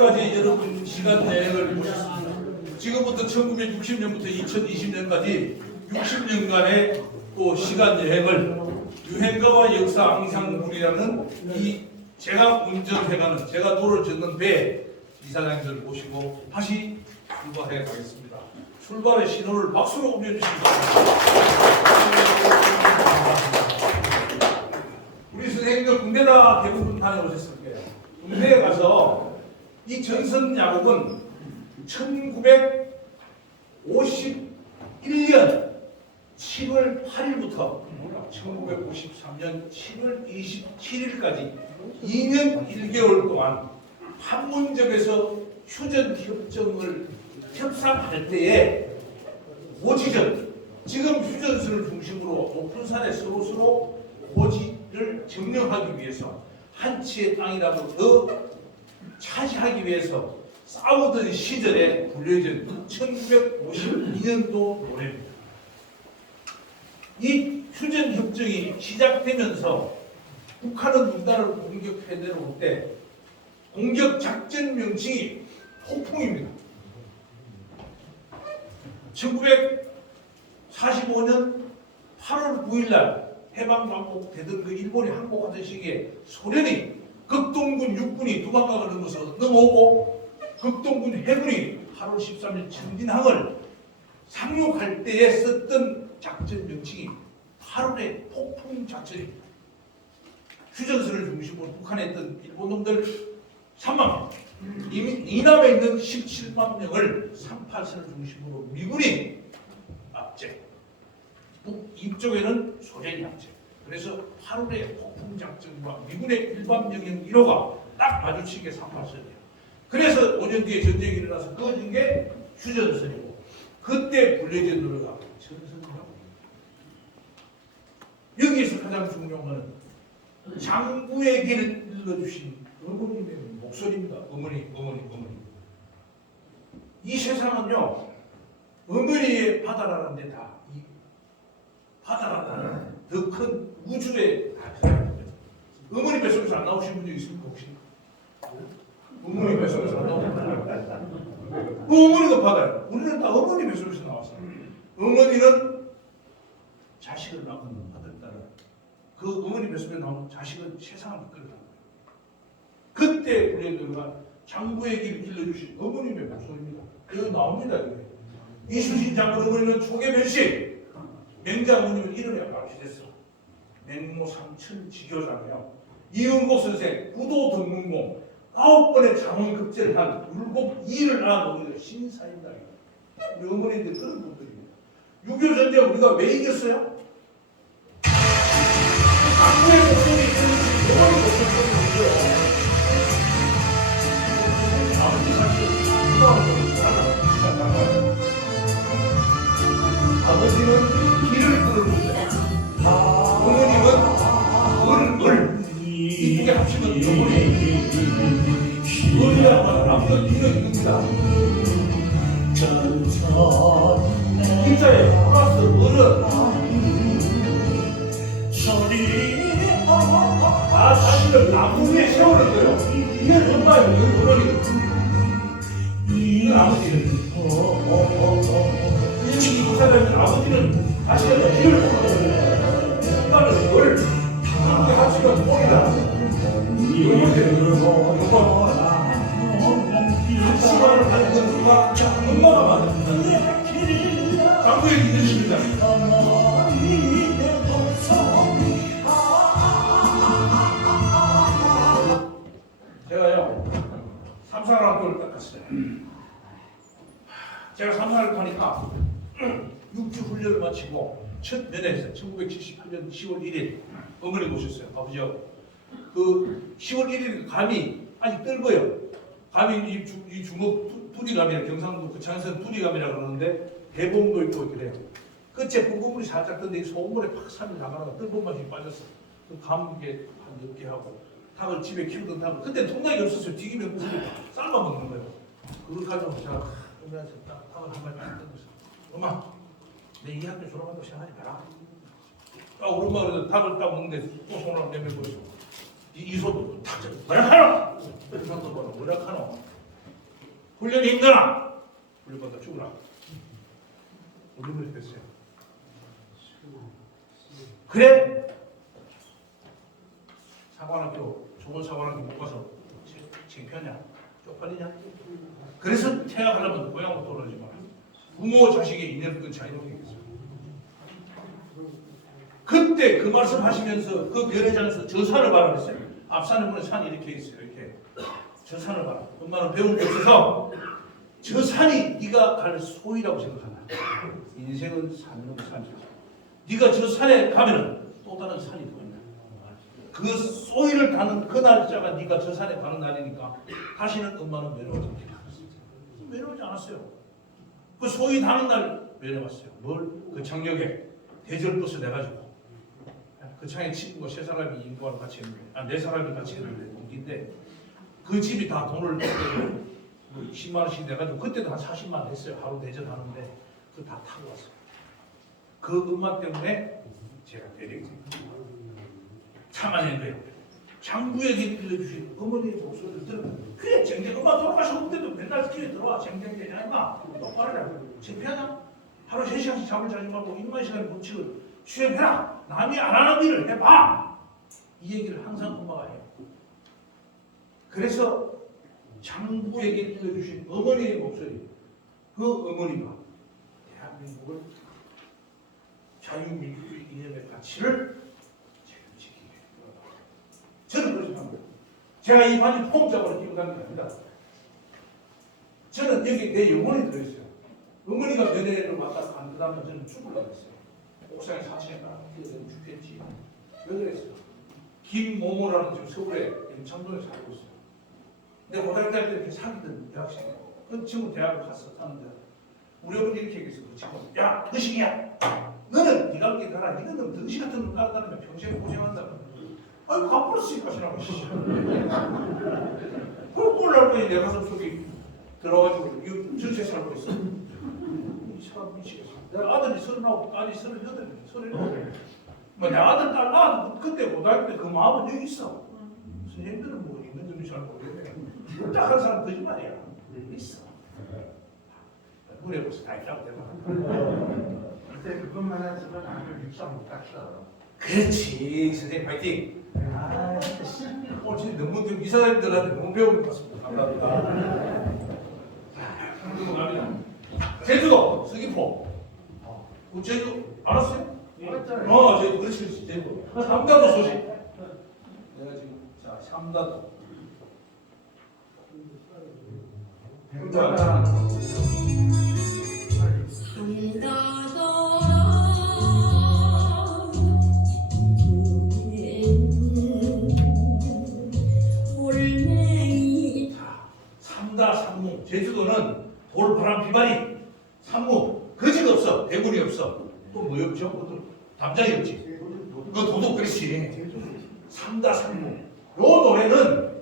지금까지 여러분 시간 여행을 보셨습니다. 지금부터 1960년부터 2020년까지 60년간의 또 시간 여행을 유행가와 역사 앙상블이라는 이 제가 운전해가는 제가 노를 젓는 배 이사장님들 모시고 다시 출발해 가겠습니다. 출발의 신호를 박수로 올려주십니다. 우리 선생님들 군대다 대부분 다녀오셨을 거예요. 군대에 가서 이 전선 야곡은 1951년 7월 8일부터 1953년 7월 27일까지 2년 1개월 동안 판문점에서 휴전협정을 협상할 때에 고지전, 지금 휴전선을 중심으로 오픈산에 서로서로 고지를 점령하기 위해서 한 치의 땅이라도 더 차지하기 위해서 싸우던 시절에 불려진 1952년도 노래입니다. 이 휴전협정이 시작되면서 북한은 우리나라를 공격해 내려올 때 공격작전 명칭이 폭풍입니다. 1945년 8월 9일날 해방 광복되던 그 일본이 항복하던 시기에 소련이 극동군 육군이 두만강을 넘어서 넘어오고 극동군 해군이 8월 13일 청진항을 상륙할 때에 썼던 작전 명칭이 8월의 폭풍 작전입니다. 휴전선을 중심으로 북한에 있던 일본 놈들 3만 명, 이남에 있는 17만 명을 38선을 중심으로 미군이 압제, 북이쪽에는 소련이 압제. 그래서 8월의 폭풍 작전과 미군의 일반 명령 1호가 딱 마주친 게 38선이에요. 그래서 5년 뒤에 전쟁이 일어나서 꺼진 게 휴전선이고, 그때 불려진 노래가 전선이라고. 여기에서 가장 중요한 것은 장구의 길을 일러주신 어머님의 목소리입니다. 어머니. 이 세상은요, 어머니의 바다라는 데 다, 이 바다라는 더 큰 우주에 다 들어갑니다. 어머니 뱃속에서 안 나오신 분이 있습니까, 혹시? 어머니 뱃속에서 안 나오는 분? 어머니가 바다예요. 우리는 다 어머니 뱃속에서 나왔어요. 어머니는 자식을 낳은 아들, 딸을, 그 어머니 뱃속에 나오는 자식은 세상을 이끌어가는 거예요. 그때 불리는 노래가 장구의 길을 길러주신 어머님의 목소리입니다. 여기 나옵니다. 여기. 이수신 장군 어머니는 초계 변식, 맹장군님은 이름이 암시됐어. 맹모 삼천 지교자며 이은복 선생 구도 등문공 9번의 장원 급제를 한 율곡 2를 낳은 어머니가 신사임당입니다. 우리 어머니들 그런 분들입니다. 6.25 전쟁 우리가 왜 이겼어요? 장구의 목소리 들으신 어머니 목소리거든요. 아버지 사실 아버지는 길을 끌었는데 어머님은 을 이쪽에 합치면 어머니 을이라고 아무튼 길을 이깁니다. 길자에 플러스 을은 자신을 나무 위에 세우는 거예요. 이게 엄마예요. 이게 어머니. 이건 아버지는 이 사람은 아버지는 자신의 길을 보는 엄마는 을 이렇게 합치면 뽕이다. 합치만을 하는 건 누가? 엄마가 만듭니다. 장구의 기준입니다. 제가요 삼사학교를 딱 갔어요. 제가 삼사를 타니까 6주 훈련을 마치고 첫 면회에서 1978년 10월 1일 어머니 모셨어요. 아버지요. 그 10월 1일 감이 아직 뜰거요. 감이 이 주먹 두리감이라 경상도 그 창선 두리감이라 그러는데 대봉도 있고 그래요. 끝에 붉은물이 살짝 떴는데 소금물에 팍 3일 나가다가 뜰본 맛이 빠졌어. 그 감게 한 10개 하고 닭을 집에 키우던 닭을 그때 통닭이 없었어요. 튀기면 물을 삶아 먹는 거예요. 그걸 가지고 제가 엄마한테 닭을 한 마리 딱 뜯었어요. 엄마, 내 이 학교 졸업한다고 생각하지 마라. 우리 엄마가 닭을 딱 먹는데 또 손으로 내밀고 있어. 이 소도 탁 잡고 뭐라 하노? 뭐라 하노? 훈련이 힘드나? 훈련받아 죽으라. 우리 어머니 됐어요. 그래? 사관학교, 좋은 사관학교 못 가서 창피하냐? 쪽팔리냐? 그래서 태어나려면 고향으로 돌아오지 마라. 부모 자식의 인연을 끊자 이렇게 얘기했어요. 그때 그 말씀 하시면서 그 면회장에서 저 산을 봐라 그랬어요. 앞산에 보면 산이 이렇게 있어요. 이렇게. 저 산을 봐라. 엄마는 배운 게 없어서 저 산이 네가 갈 소이라고 생각한다. 인생은 산으로 산이죠. 네가 저 산에 가면은 또 다른 산이 더 있다. 그 소이를 가는 그 날짜가 네가 저 산에 가는 날이니까 다시는 엄마는 외로워지지 않았어요. 외로우지 않았어요. 그 소이 다는 날 외로웠어요. 뭘? 그 장역에 대절버스 내가지고 그 창에 친구가 세 사람이 인도하러 같이 했는데, 네 사람이 같이 했는데 공기인데 그 집이 다 돈을 10만 원씩 내가지고 그때도 한 40만 원 했어요. 하루 대전하는데 그거 다 타고 왔어요. 그 엄마 때문에 제가 데리고 참아낸 거예요. 장부에게 들려주신 어머니의 목소리를 들으면 그래 쟁쟁 엄마 돌아가셨는데도 맨날 집에 들어와 쟁쟁쟁쟁 임마 똑바로 해. 창피하냐? 하루 3시간씩 잠을 자지 말고 1시간 법칙을 수행해라. 남이 안 하는 일을 해봐. 이 얘기를 항상 엄마가 해요. 그래서 장부에게 들려주신 어머니의 목소리, 그 어머니가 대한민국을 자유민주주의 이념의 가치를 책임지기 위해 저는 그렇게 합니다. 제가 이 바지 폼잡으로 끼고 다니는 게 아닙니다. 저는 여기 내 영혼이 들어있어요. 어머니가 면회를 왔다 간 그 다음에 저는 죽으려고 했어요. 옥상에 4층에 딱 뛰어들면 죽겠지. 왜 그랬어요? 김모모라는 지금 서울에 영창동에 살고 있어요. 내가 고등학교 때 이렇게 사귀던 대학생이에요. 그 친구 대학을 갔어 사는데 우리 어머니 이렇게 얘기했어. 그 친구, 야, 거식이야. 너는 네가 함께 가라. 이런 놈 덩시 같은 놈 따라다니면 평생 고생한다. 아이고 가버렸으니까 하시라고. 그걸 꼴날 거니 내 가슴 속에 들어가지고 전세 살고 있어. 이 사람 미치겠어. 내가 아들이 39, 딸이 38, 37. 뭐 내 아들, 딸 낳아도 그때 고등학교 때 그 마음은 여기 있어. 선생님들은 뭐 있는 점이 잘 모르겠네. 딱 한 사람 거짓말이야. 있어. 물어보세요. 다 있다고 대박. 그때 그것만 했으면 아주 육상 못 갔어. 그렇지. 선생님 파이팅. 오늘 진짜 너무 이사님들한테 너무 배운 것 같습니다. 감사합니다. 넘어갑니다. 제주도 서귀포. 제주 알았어요? 제주 그렇지 제주. 삼다도 소식. 내가 지금 자 삼다도. 삼다 삼무. 제주도는 돌, 바람, 비바리. 삼무. 거지가 없어. 대군이 없어. 또 뭐 없죠? 그것도 담장이 없지. 그 도둑 그렇지. 삼다 삼무. 요 노래는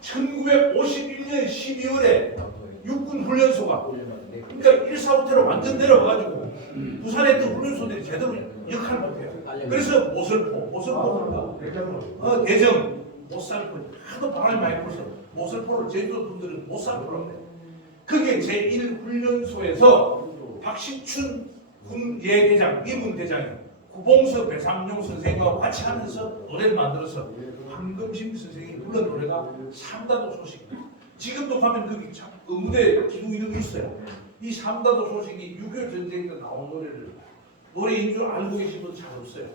1951년 12월에 육군 훈련소가 그러니까 1사부터로 완전 내려가가지고 부산에 있던 훈련소들이 제대로 역할을 못해요. 그래서 모슬포, 대정, 못살포 하도 바람이 많이 불어서 모슬포를 제주도 분들은 못살포라고 해요. 그게 제1훈련소에서 박식춘 군예대장, 미군 대장이 구봉서 배상용 선생님과 같이 하면서 노래를 만들어서 황금심 선생이 부른 노래가 삼다도 소식. 지금도 가면 거기 무대 기둥 이런 게 있어요. 이 삼다도 소식이 6.25 전쟁 때 나온 노래인 줄 알고 계신 분 잘 없어요.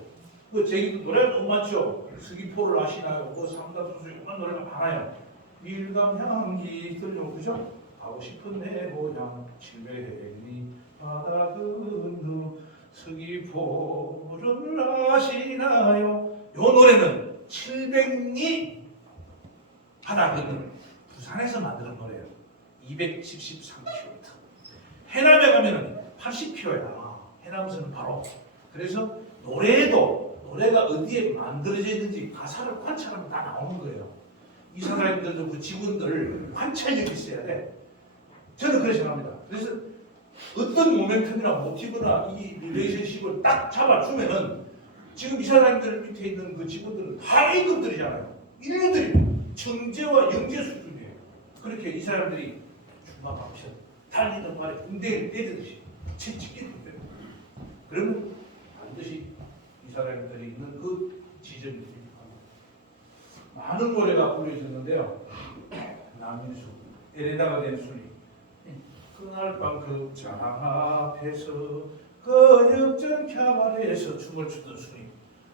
그 제기도 노래가 너무 많죠. 서귀포를 아시나요? 그 삼다도 소식 그런 노래가 많아요. 밀감 향기 들려 그죠? 가고 싶은 내 고향 칠배리 바다 건너 서귀포를 아시나요? 요 노래는 700리 바다 건너 부산에서 만든 노래예요. 273km. 해남에 가면은 80km야. 해남에서는 바로. 그래서 노래가 어디에 만들어져 있는지 가사를 관찰하면 다 나오는 거예요. 이 사람들도 그 직원들 관찰력이 있어야 돼. 저는 그렇게 생각합니다. 그래서 어떤 모멘텀이나 모티브나 이 릴레이션십을 딱 잡아주면은 지금 이 사람들 밑에 있는 그 직원들은 다 A급들이잖아요. 인류들이 청재와 영재 수준이에요. 그렇게 이 사람들이 쭉 막합시다. 달리던 말에 군대를 때리듯이 채찍기 때문에 그러면 반드시 이 사람들이 있는 그 지점이 됩니다. 많은 노래가 불려졌는데요. 남인수, 에레나가 된 순이 그날 밤 그 장 앞에서 그 역전 캬바레에서 춤을 추던 순이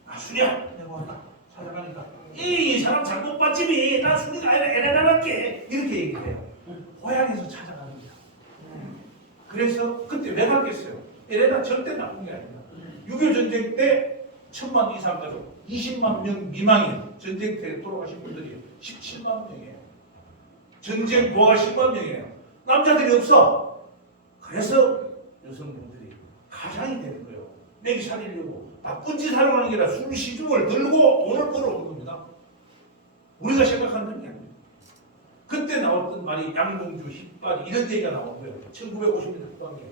아 순이야 내가 왔다 찾아가니까 이 사람 잘못 봤지니 나 순이가 아니라 에레나밖에 이렇게 얘기를 해요. 고향에서 찾아가는 거야. 그래서 그때 왜 갔겠어요? 에레나 절대 나쁜 게 아닙니다. 6.25 전쟁 때 1,000만 이상 가족 20만 명 미만인 전쟁터에 돌아가신 분들이 17만 명이에요. 전쟁 부하가 10만 명이에요. 남자들이 없어. 그래서 여성분들이 가장이 되는 거예요. 내기 살리려고 나쁜 짓 하려고 하는 게 아니라 술 시중을 들고 돈을 벌어오는 겁니다. 우리가 생각하는 게 아닙니다. 그때 나왔던 말이 양봉주, 힙발 이런 얘기가 나온 거예요. 1950년대 후반기에.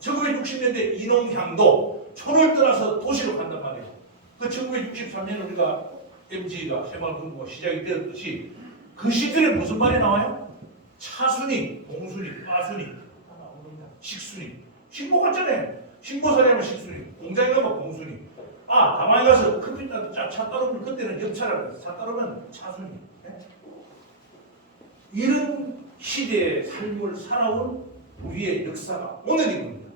1960년대 인홍향도 촌을 떠나서 도시로 간단 말이에요. 그 1963년 우리가 MG가 새마을금고가 시작이 되었듯이 그 시절에 무슨 말이 나와요? 차순위, 공순위, 빠순위, 식순위. 신고 갔잖아요. 신고사리 하면 식순위, 공장에 가면 공순위. 아, 가만히 가서 컴퓨터 차 따르면 그때는 옆차라고 해서 차 따르면 차순위. 네? 이런 시대의 삶을 살아온 우리의 역사가 오늘인 겁니다.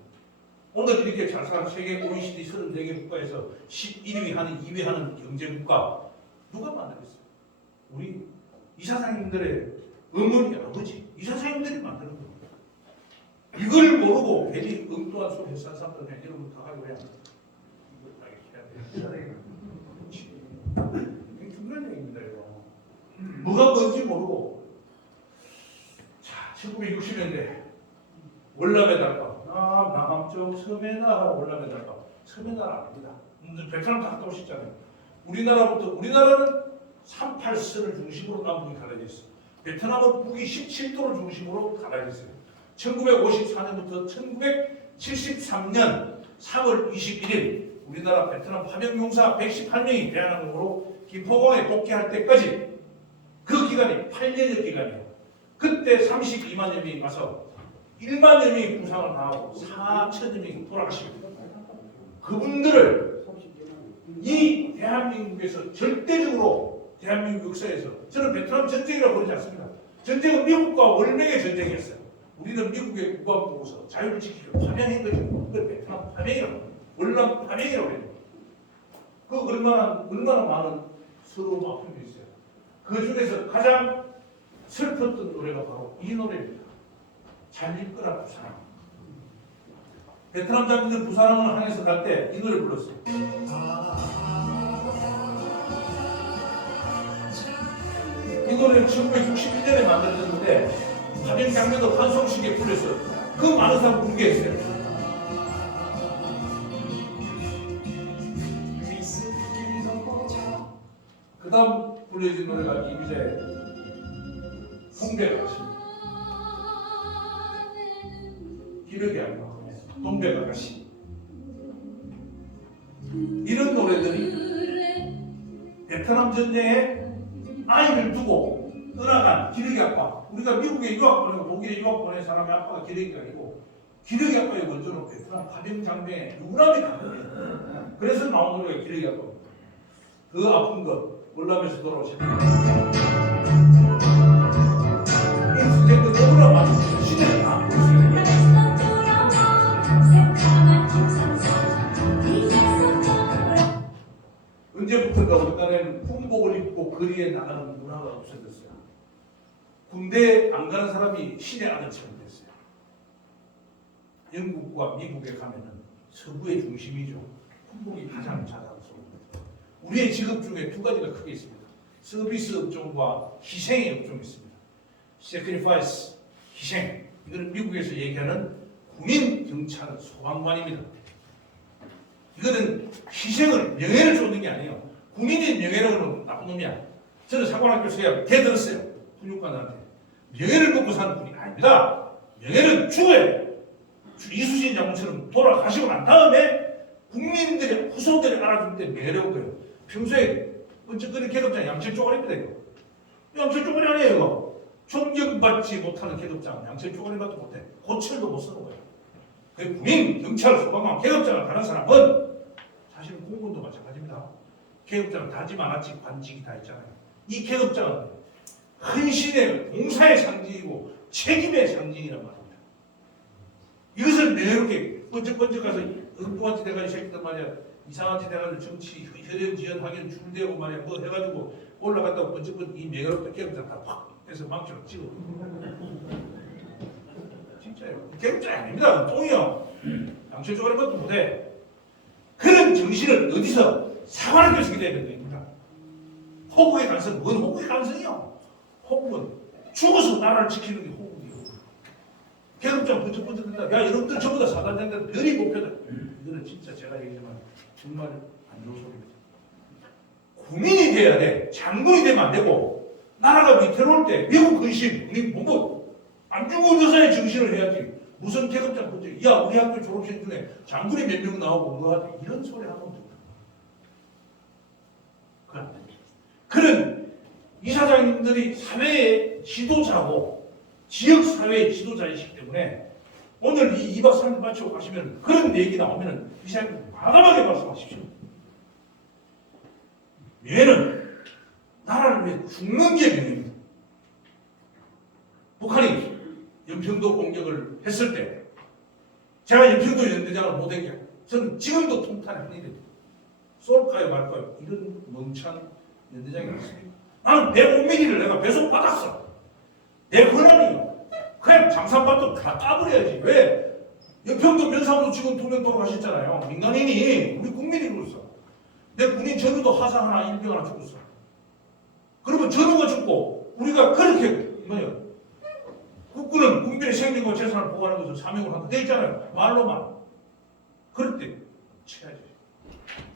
오늘 이렇게 잘 사는 세계 OECD 34개 국가에서 11위 하는 2위 하는 경제국가 누가 만들었어요? 우리 이사장님들의 어머니, 아버지 이사장님들이 만드는 겁니다. 이걸 모르고 괜히 엉뚱한 소리 해서 사람들 그냥 이런 거 다 하고 그냥 이걸 다 해야 돼요. 이게 중요한 얘기입니다. 이거. 뭐가 뭔지 모르고 자 1960년대 월남의 달밤 남쪽 섬의 나라 월남의 달밤 섬의 나라 아닙니다. 베트남 다 갔다 오셨잖아요. 우리나라는 38선을 중심으로 남북이 갈라져 있어요. 베트남은 북이 17도를 중심으로 갈라져 있어요. 1954년부터 1973년 3월 21일 우리나라 베트남 파병용사 118명이 대한항공으로 김포공항에 복귀할 때까지 그 기간이 8년의 기간이에요. 그때 32만여 명이 가서 1만여 명이 부상을 당하고 4천여 명이 돌아가십니다. 그분들을 이 대한민국에서 절대적으로 대한민국 역사에서 저는 베트남 전쟁이라고 그러지 않습니다. 전쟁은 미국과 월맹의 전쟁이었어요. 우리는 미국의 국방 보고서 자유를 지키기 위해 파병한 거죠. 그걸 베트남 파병이라고 합니다. 월남 파병이라고 해요. 그 얼마나 많은 서러움 아픔이 있어요. 그 중에서 가장 슬펐던 노래가 바로 이 노래입니다. 잘 읽거라 부산항. 베트남 장군들 부산항을 향해서 갈 때 이 노래 불렀어요. 이 노래는 1961년에 만들어졌는데 파병 장면도 환송식에 불렸어요. 그 많은 사람 공개했어요. 그 다음 불려진 노래가 이비자의 동백아가씨. 기력이 안 나. 동백아가씨. 이런 노래들이 베트남 전쟁에 아이를 두고 떠나간 기력이 아빠. 우리가 미국에 유학 보내고 독일에 유학 보낸 사람의 아빠가 기력이 아니고 기력이 아빠의 원조는 베트남 파병 장병에 유람이 가거든요. 그래서 나온 노래가 기력이 아빠. 그 아픈 것 월남에서 돌아오십니다. 인수제도 너무나 많이 시대를 다 보세요. 언제부턴가 우리나라에는 군복을 입고 거리에 나가는 문화가 없어졌어요. 군대 안 가는 사람이 신의 아들처럼 됐어요. 영국과 미국에 가면은 서구의 중심이죠. 군복이 가장 자랑스러운 거죠. 우리의 직업 중에 두 가지가 크게 있습니다. 서비스 업종과 희생의 업종이 있습니다. sacrifice, 희생. 이거는 미국에서 얘기하는 군인, 경찰, 소방관입니다. 이거는 희생을, 명예를 쫓는 게 아니에요. 군인이 명예라고 하면 나쁜 놈이야. 저는 사관학교 수업 개 들었어요. 군육관한테. 명예를 먹고 사는 분이 아닙니다. 명예는 죽어야 돼요. 이수진 장군처럼 돌아가시고 난 다음에 국민들이, 후손들이 알아줄 때 명예로운 거예요. 평소에 번쩍거리는 계급장 양철 쪼가리입니다. 이거. 양철 쪼가리 아니에요. 이거. 존경받지 못하는 계급장은 양철 쪼가리밖에 못해. 고철도 못 쓰는 거예요. 그 군인, 경찰, 소방관, 계급장을 가는 사람은 사실은 공군도 마찬가지입니다. 계급장은 다지 않았지 관직이 다 있잖아요. 이 계급장은 헌신의 봉사의 상징이고 책임의 상징이란 말입니다. 이것을 내놓게 번쩍번쩍 가서 엉뚱한 짓 해가지고 새끼들 말이야 이상한 짓 해가지고 정치 혈연지연 하긴 줄대고 말이야 뭐 해가지고 올라갔다고 번쩍번쩍 이 매그럽다 계급장 다팍 해서 망치로 찍어. 진짜요. 계급장이 아닙니다. 똥이요. 양철 쪼가리 것도 못해. 그런 정신을 어디서 사관을 교수게 되는 겁니다. 호국의 간성, 뭔 호국의 간성이요? 호국은 죽어서 나라를 지키는 게 호국이에요. 계급장 번쩍번쩍 된다. 야, 여러분들 전부 다 사단장들 별이 목표다. 이거는 진짜 제가 얘기하지만 정말 안 좋은 소리입니다. 군인이 돼야 돼. 장군이 되면 안 되고 나라가 위태로울 때 미국 근심, 우리 본부 안중근 의사의 정신을 해야지. 무슨 계급장 번쩍, 야, 우리 학교 졸업생 중에 장군이 몇 명 나오고 뭐 하지? 이런 소리 하면 됩니다. 그건 안 됩니다. 그런 이사장님들이 사회의 지도자고 지역사회의 지도자이시기 때문에 오늘 이 2박 3일 마치고 가시면 그런 얘기 나오면 이사장님 과감하게 말씀하십시오. 명예는 나라를 위해 죽는 게 명예입니다. 북한이 연평도 공격을 했을 때 제가 연평도 연대장을 못한 게 저는 지금도 통탄에 한일이 쏠까요 말까요? 이런 멍청한 연대장이 있습니다. 나는 105mm를 내가 배속 받았어. 내 권한이요. 그냥 장산반도 다 까버려야지. 왜? 연평도 면사무소 지금 2명 돌아가셨잖아요. 민간인이 우리 국민이 그랬어. 내 군인 전우도 화상 하나 일병 하나 죽었어. 그러면 전우가 죽고 우리가 그렇게 뭐예요? 국군은 국민의 생명과 재산을 보호하는 것을 사명을 한다. 돼 있잖아요. 말로만. 그럴 때 쳐야지.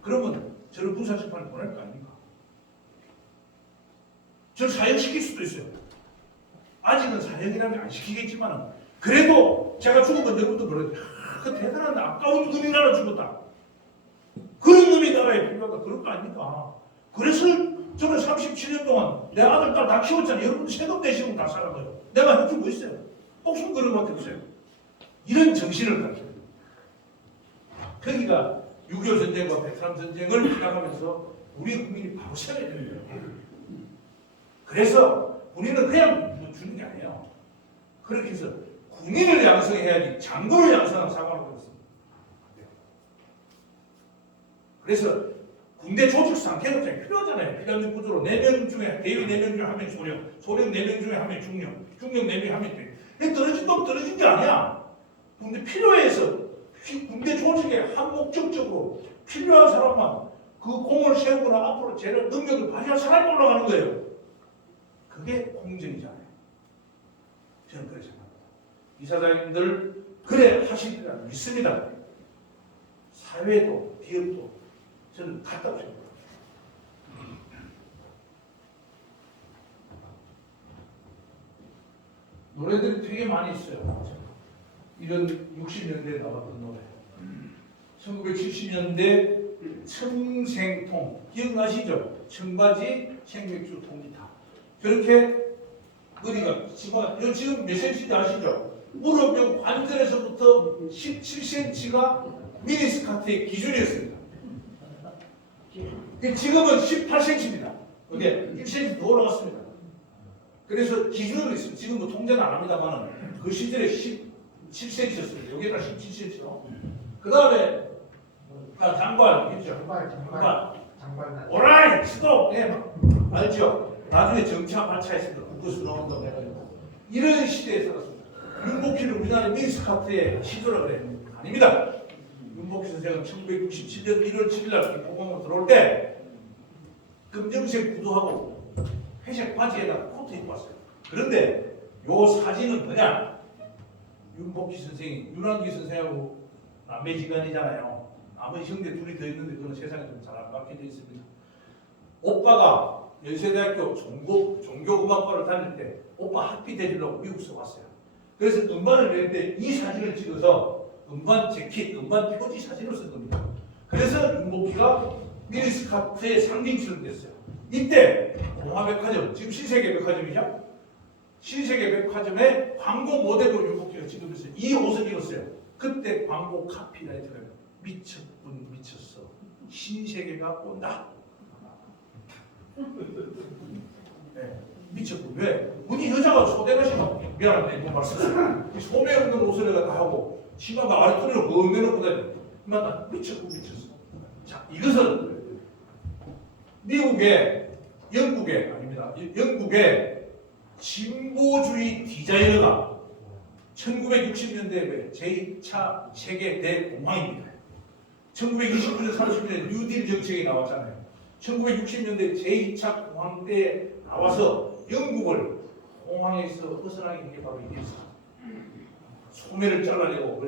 그러면 저를 군사재판에 보낼 거 아닙니까? 저를 사형시킬 수도 있어요. 아직은 사형이라면 안 시키겠지만 그래도 제가 죽으면 여러분도 그러죠. 그 대단한 아까운 놈이 나라 죽었다. 그런 놈이 나라에 필요하다. 그럴 거 아닙니까? 그래서 저는 37년 동안 내 아들, 딸 다 키웠잖아요. 여러분들 세금 내시고 다 살아가요. 내가 해준 거 있어요. 목숨 그런 것밖에 없어요. 이런 정신을 가져요. 거기가 6.25 전쟁과 베트남 전쟁을 기각하면서 우리 국민이 바로 세워야 되는 거예요. 그래서 군인은 그냥 뭐 주는 게 아니에요. 그렇게 해서 군인을 양성해야지 장군을 양성하는 사관을 그렇습니다. 그래서 군대 조직상 계급장이 필요하잖아요. 피라미드 구조로 4명 중에 대위 4명 중에 1명 소령, 소령 4명 중에 1명 중령, 중령 4명 1명 대위. 떨어진 게 아니야. 군대 필요해서 군대 조직에 한 목적적으로 필요한 사람만 그 공을 세우거나 앞으로 제를 능력을 발휘할 사람이 올라가는 거예요. 그게 공정이잖아요. 저는 그렇게 생각합니다. 이사장님들 그래 하시리라 믿습니다. 사회도 기업도 저는 같다고 생각합니다. 노래들이 되게 많이 있어요. 이런 60년대에 나왔던 노래. 1970년대 청생통 기억나시죠? 청바지 생맥주 통기타. 저렇게 머리가 지금 몇 cm인지 아시죠? 무릎 요 관절에서부터 17cm가 미니스커트의 기준이었습니다. 지금은 18cm입니다. 이게 1cm 더 올라갔습니다. 그래서 기준으로 있습니다. 지금도 통제는 안 합니다만 그 시절에 17cm였습니다. 여기가 17cm죠. 그 다음에 장발 있죠? 장발. 오라이 스톱. 예, 알죠? 나중에 정치와 발차했습니다. 국거수 나온다고 해가지고 이런 시대에 살았습니다. 윤복희는 우리나라 미니스커트의 시조라 그래요. 아닙니다. 윤복희 선생은 1967년 1월 7일 공항으로 들어올 때 검정색 구두하고 회색 바지에다가 코트 입고 왔어요. 그런데 요 사진은 뭐냐? 윤복희 선생이 윤한기 선생하고 남매지간이잖아요. 아버지 형제 둘이 더 있는데 그건 세상에 좀 잘 안 박혀져 있습니다. 오빠가 연세대학교 종교음악과를 다닐 때 오빠 학비 데리려고 미국에서 왔어요. 그래서 음반을 낼 때 이 사진을 찍어서 음반 재킷, 음반 표지 사진을 쓴 겁니다. 그래서 윤복희가 미니스커트의 상징처럼 됐어요. 이때 동화백화점, 지금 신세계백화점이죠? 신세계 백화점에 광고 모델로 유복기가 지급했어요. 이 옷을 입었어요. 그때 광고 카피라이터가 미쳤군 미쳤어. 신세계가 온다. 네, 미쳤군. 왜? 우리 여자가 소대가시면 미안한데 이거 말씀. 소매 없는 옷을 내가 다 하고 치마가 아래쪽으로 거 내놓고 다녀. 맞다. 미쳤군 미쳤어. 자, 이것은 미국의 영국의 진보주의 디자이너가 1960년대에 제2차 세계 대공황입니다. 1929년 30년에 뉴딜 정책이 나왔잖아요. 1960년대 제2차 공황 때에 나와서 영국을 공황에서 벗어나게 한 게 바로 이게 있어요. 소매를 잘라내고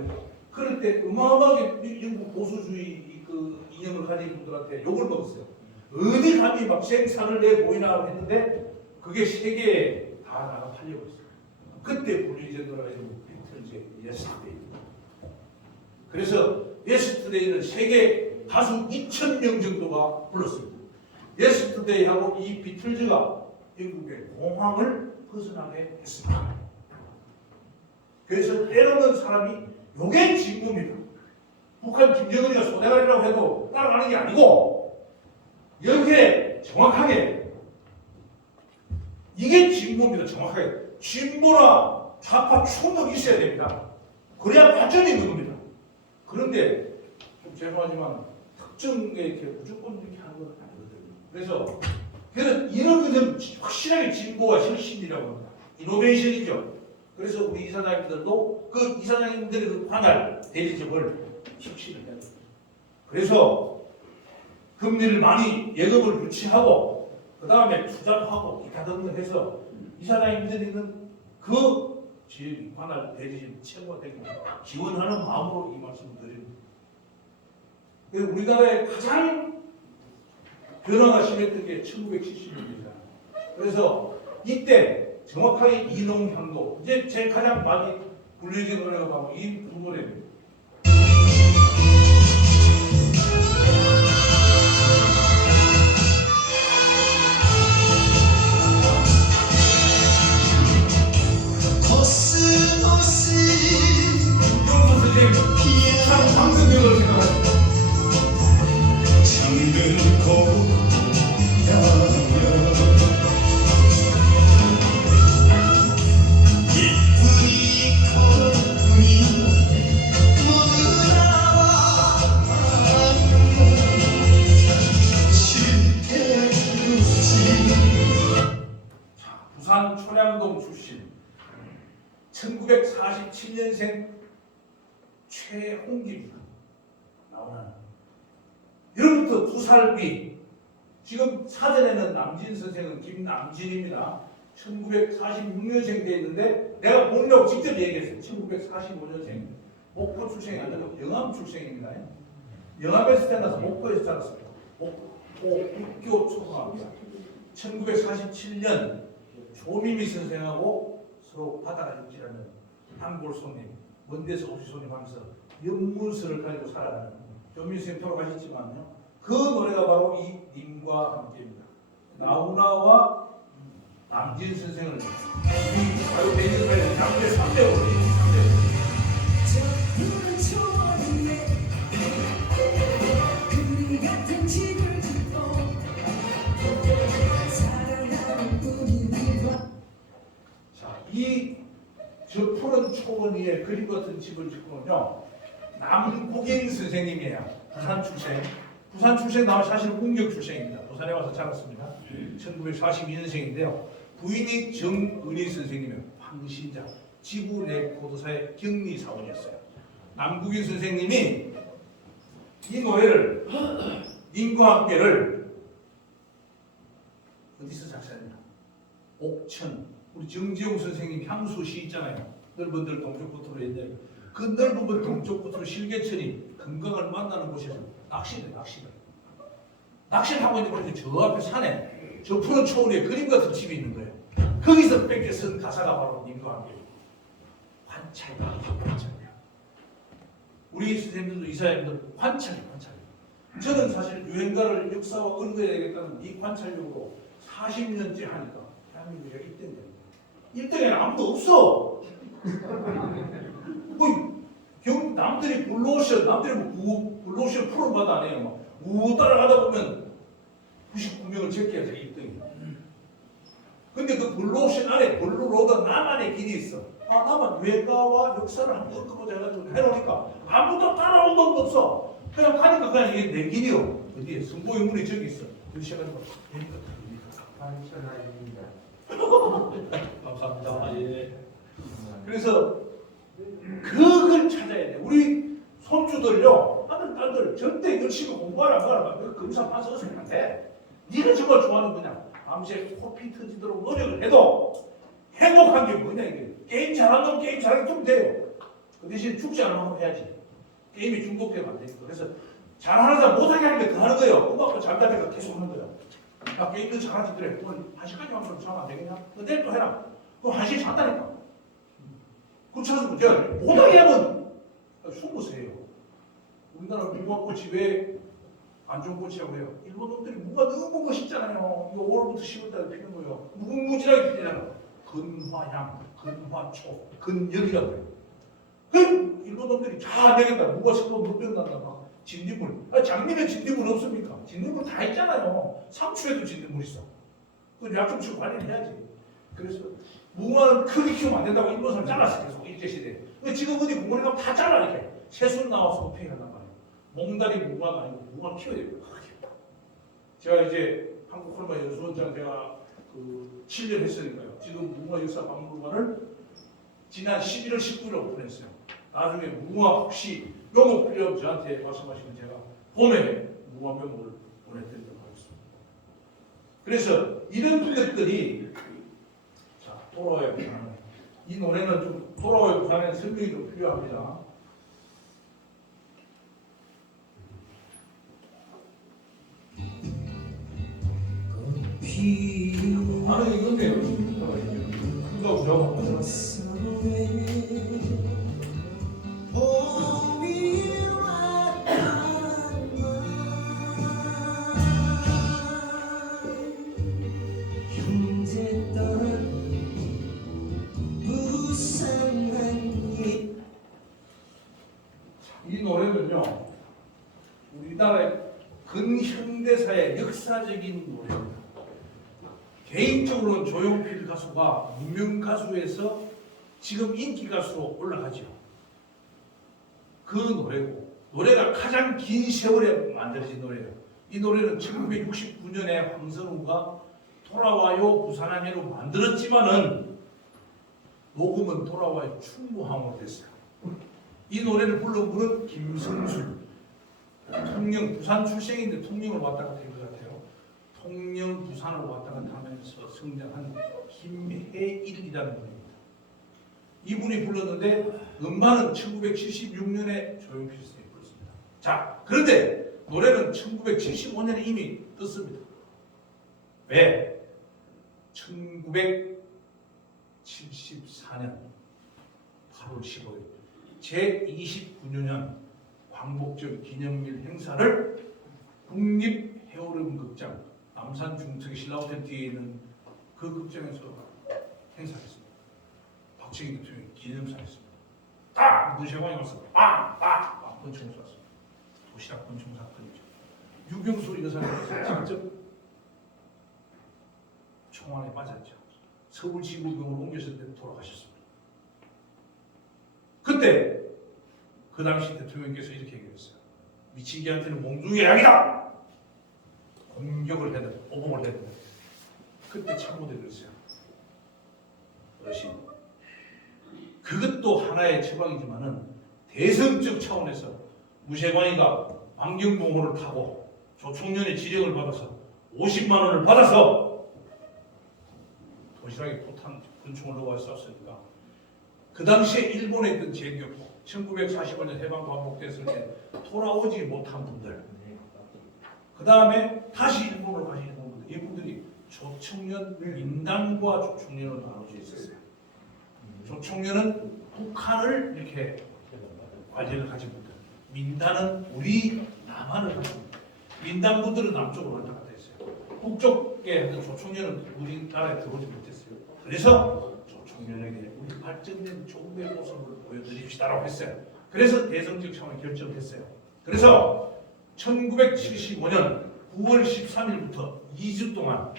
그럴 때 어마어마하게 영국 보수주의 그 이념을 가진 분들한테 욕을 먹었어요. 어디 감히 막 생산을 내 보이나 했는데 그게 세계에 다 나가 팔려고 있어요. 그때 블리젠더라가 비틀즈의 예스터데이. 그래서 예스터데이는 세계 가수 2,000명 정도가 불렀습니다. 예스터데이하고 이 비틀즈가 영국의 공황을 벗어나게 했습니다. 그래서 때로는 사람이 요게 진보입니다. 북한 김정은이가 소대가리라고 해도 따라가는 게 아니고 여기에 정확하게 이게 진보입니다. 정확하게 진보나 좌파 총력이 있어야 됩니다. 그래야 발전이 있는 겁니다. 그런데 좀 죄송하지만 특정에 이렇게 무조건 이렇게 하는 건 아니거든요. 그래서 이런 것은 확실하게 진보와 혁신이라고 합니다. 이노베이션이죠. 그래서 우리 이사장님들도 그 이사장님들의 그 관할 대리점을 혁신을 해야 됩니다. 그래서 금리를 많이 예금을 유치하고 그 다음에 투자도 하고 기타 등등 해서 이사장님들이 있는 그 지역이 관할 대리점 최고가 되기 기원하는 마음으로 이 말씀을 드립니다. 그래서 우리나라의 가장 변화가 심했던 게 1970년대입니다. 그래서 이때 정확하게 이농향도 이제 제 가장 많이 불리는 노래가 바로 이 두 노래입니다. 이용수 선생님 참 방송력을 생각하십니다. 부산 초량동 출신 1947년생 최홍기입니다. 나오는 이로부터 2살 지금 사전에는 남진 선생은 김남진입니다. 1946년생 돼 있는데 내가 본인하고 직접 얘기했어요. 1945년생 목포 출생이 아니고 영암 출생입니다. 영암에서 태어나서 목포에서 자랐습니다. 목포 육교 초등학교 1947년 조미미 선생하고 서로 바다가 육지라는 단골 손님, 먼 데서 오신 손님 하면서 연문서를 가지고 살아가는 조미미 선생님 돌아가셨지만요. 그 노래가 바로 이 님과 함께입니다. 나훈아와 남진 선생을 우리 가요 대전에 양대 3대로 저 푸른 초원 위에 그림 같은 집을 짓고는요. 남국인 선생님이에요. 부산 출생 나와 사실은 공격 출생입니다. 부산에 와서 자랐습니다. 1942년생인데요. 부인이 정은희 선생님은 황신자 지구 레코드사의 격리 사원이었어요. 남국인 선생님이 이 노래를 님과 함께를 어디서 작사했나? 옥천 우리 정지용 선생님 향수시 있잖아요. 넓은들 동쪽부터로 했는데 그 넓은 동쪽부터로 실개천이 금강을 만나는 곳에서 낚시를 하고 있는 곳에 저 앞에 산에 저 푸른 초원에 그림 같은 집이 있는 거예요. 거기서 뺏겨 쓴 가사가 바로 님과 함께 관찰이야. 우리 선생님들도 이사님들 관찰이에요. 저는 사실 유행가를 역사와 근거해야 되겠다는 이 관찰력으로 40년째 하니까 대한민국이 1등 됩니다. 1등에는 아무도 없어. 뭐 남들이 블루오션, 남들이 뭐 블루오션 프로마다 안 해요. 막 우 따라가다 보면 99명을 제끼어서 1등이. 근데 그 블루오션 안에 블루로드 나만의 길이 있어. 아, 나만 외가와 역사를 한번 엮어보자 해가지고 해놓으니까 아무도 따라온 건 없어. 그냥 가니까 그냥 이게 내 길이요. 어디에? 승보유물이 저기 있어. 여기 시작하니까 여기가 반천하입니다. 감사합니다. 예. 그래서 그걸 찾아야 돼. 우리 손주들요, 아들, 딸들 절대 열심히 공부하라 말아. 검사 파서 어서면 안 돼. 네가 정말 좋아하는 거냐? 밤새 코피 터지도록 노력을 해도 행복한 게 뭐냐 이게. 게임 잘하는 놈 게임 잘하게 좀 돼요. 그 대신 죽지 않으면 해야지. 게임이 중독되면 안 되니까. 그래서 잘하는 사람 못하게 하는 게 더 하는 거예요. 엄마가 잠잘 때가 계속 하는 거야. 야, 게임도 잘하지 그래. 오늘 1시까지 하면 자면 안 되겠냐? 너 내일 또 해라. 그럼 1시에 잔다니까. 그렇잖아요. 제가 못하게 하면 숨으세요. 우리나라 무궁화꽃이 왜 안 좋은 꽃이라고 그래요? 일본 놈들이 무가 너무 멋있잖아요. 이거 5월부터 10월까지 피는 거예요. 무궁무진하게 피잖아. 근화향, 근화초, 근열이라고 해요. 그 일본 놈들이 잘 되겠다. 무가 서로 물병 난다. 막 진딧물. 장미는 진딧물 없습니까? 진딧물 다 있잖아요. 상추에도 진딧물 있어. 그 약 좀 치고 관리를 해야지. 그래서 무궁화는 크게 키우면 안 된다고 일본 사람 잘랐어. 계속 일제시대에. 지금 어디 공원에 가면 다 잘라 이렇게. 새순 나와서 피해간단 말이에요. 몽다리 무궁화가 아니고 무궁화 키워야 돼요. 제가 이제 한국 호르마 연수원장 제가 그 7년 했으니까요. 지금 무궁화 역사 박물관을 지난 11월 19일에 오픈했어요. 나중에 무궁화 혹시 명목 필요하면 저한테 말씀하시면 제가 봄에 무궁화 명목을 보내드리도록 하겠습니다. 그래서 이런 것들이 자 돌아와요 부산. 이 노래는 좀 돌아와요 부산에 설명이 좀 필요합니다. 나는 이건데요. 그거 우려가 이 노래는요, 우리나라의 근현대사의 역사적인 노래입니다. 개인적으로는 조용필 가수가 무명 가수에서 지금 인기 가수로 올라가죠. 그 노래고, 노래가 가장 긴 세월에 만들어진 노래예요. 이 노래는 1969년에 황선우가 돌아와요 부산하면으로 만들었지만은 녹음은 돌아와요 충무항으로 됐어요. 이 노래를 불러온 분은 김성술, 통영 부산 출생인데 통영을 왔다 갔다 한 것 같아요. 통영 부산을 왔다 갔다 하면서 성장한 김혜일이라는 분입니다. 이분이 불렀는데 음반은 1976년에 조용필 선생님이 불렀습니다. 자, 그런데 노래는 1975년에 이미 떴습니다. 왜? 1974년 8월 15일 제29주년 광복절 기념일 행사를 국립해오름극장 남산 중턱의 신라호텔 뒤에 있는 그 극장에서 행사했습니다. 박정희 대통령이 기념사했습니다. 딱 문세광이 와서 빵 권총 쐈습니다. 도시락 권총 사건이죠. 유경수 여사님께서 직접 총알에 맞았죠. 서울지구병으로 옮겼을 때 돌아가셨습니다. 그때 그 당시 대통령께서 이렇게 얘기했어요. 미치기한테는 몽둥이의 약이다. 공격을 해야 된다. 오봉을 해야 된다. 그때 참모들이 그랬어요. 어르신, 그것도 하나의 처방이지만은 대승적 차원에서 무쇠관이가 안경봉호를 타고 조총련의 지령을 받아서 50만 원을 받아서 도시락에 포탄 군총을 넣어 쐈으니까 그 당시에 일본에 있던 제격포 1945년 해방 광복됐을 때 돌아오지 못한 분들, 그 다음에 다시 일본으로 가시는 분들, 이분들이 조총련 민당과 조총련을 나눠져 있었어요. 조총련은 북한을 이렇게 관리를 가진 분들, 민단은 우리 남한을 가진 분들, 민당분들은 남쪽으로 왔다 갔다 했어요. 북쪽에 있는 조총련은 우리나라에 들어오지 못했어요. 그래서 청년에게 우리 발전된 조국의 모습을 보여드립시다라고 했어요. 그래서 대성적 차원을 결정했어요. 그래서 1975년 9월 13일부터 2주 동안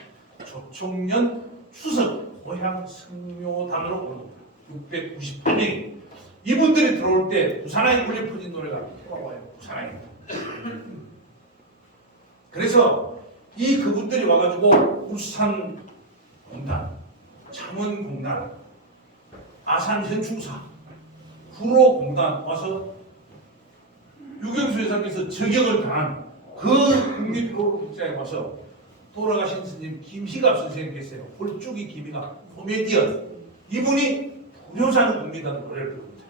조총련 추석 고향 성묘단으로 오는 겁니다. 698명이 이분들이 들어올 때 부산항에 울려 퍼진 노래가 돌아와요. 부산항에. 그래서 이 그분들이 와가지고 울산공단, 창원공단, 아산현충사, 구로공단 와서 유경수 회장께서 저격을 당한 그 국립도로극장에 와서 돌아가신 스님 김희갑 선생님 계세요. 홀쭉이 김희갑 코미디언. 이분이 불효산 국민단 노래를 부릅니다.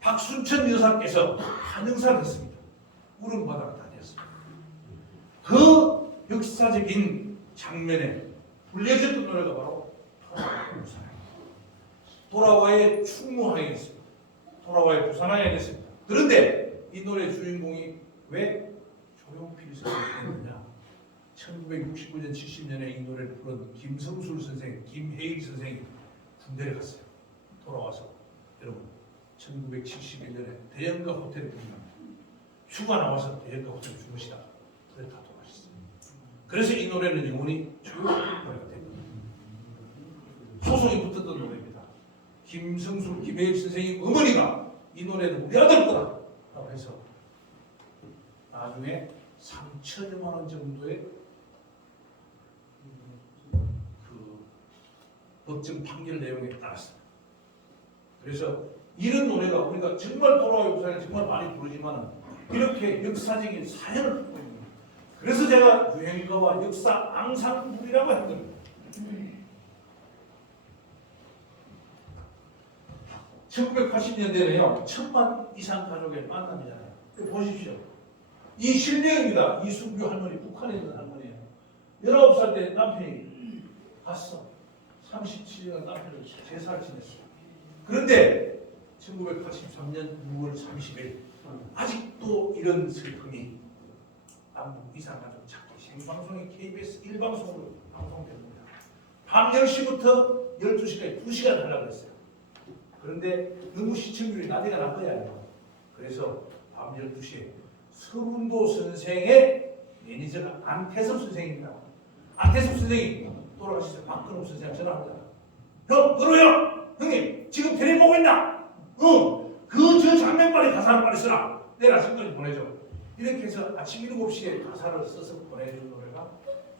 박순천 여사께서 한영사를 했습니다. 울음바다가 다녔습니다. 그 역사적인 장면에 불려졌던 노래가 바로 돌아와의 충무항에 있습니다. 돌아와의 부산항에 있습니다. 그런데 이 노래 주인공이 왜 조용필 선생님이었느냐? 1969년 70년에 이 노래를 부른 김성술 선생, 김혜일 선생이 군대를 갔어요. 돌아와서 여러분 1971년에 대연가 호텔에 부르면 휴가 나와서 대연가 호텔에 주무시다가 그래 다 돌아가셨어요. 그래서 이 노래는 영원히 조용필 노래가 됩니다. 소송이 붙었던 노래입니다. 김성술, 김혜일 선생님 어머니가 이 노래는 우리 아들 거다라고 해서 나중에 3천여만 원 정도의 그 법정 판결 내용에 따랐습니다. 그래서 이런 노래가 우리가 정말 돌아와요 부산에 정말 많이 부르지만 이렇게 역사적인 사연을 갖고 있는 거예요. 그래서 제가 유행가와 역사 앙상블이라고 한 겁니다. 1980년대에는요 1000만 이상 가족의 만남이잖아요. 보십시오. 이 실명입니다. 이순규 할머니, 북한에 있는 할머니예요. 19살 때 남편이 갔어. 37년 남편을 제사를 지냈어요. 그런데 1983년 6월 30일 아직도 이런 슬픔이 남북 이산가족 찾기 생방송이 KBS 1방송으로 방송됩니다. 밤 10시부터 12시까지 2시간 하려고 했어요. 그런데 너무 시청률이 나대가 난 거야. 그래서 밤 12시에 서른도 선생의 매니저가 안태섭 선생입니다. 안태섭 선생이 돌아가셨어요. 박근홍 선생 전화합니다. 형, 그러요. 형님, 지금 텔레 보고 있나? 저 장면 빨리 가사를 빨리 써라. 내일 아침까지 보내줘. 이렇게 해서 아침 7시에 가사를 써서 보내준 노래가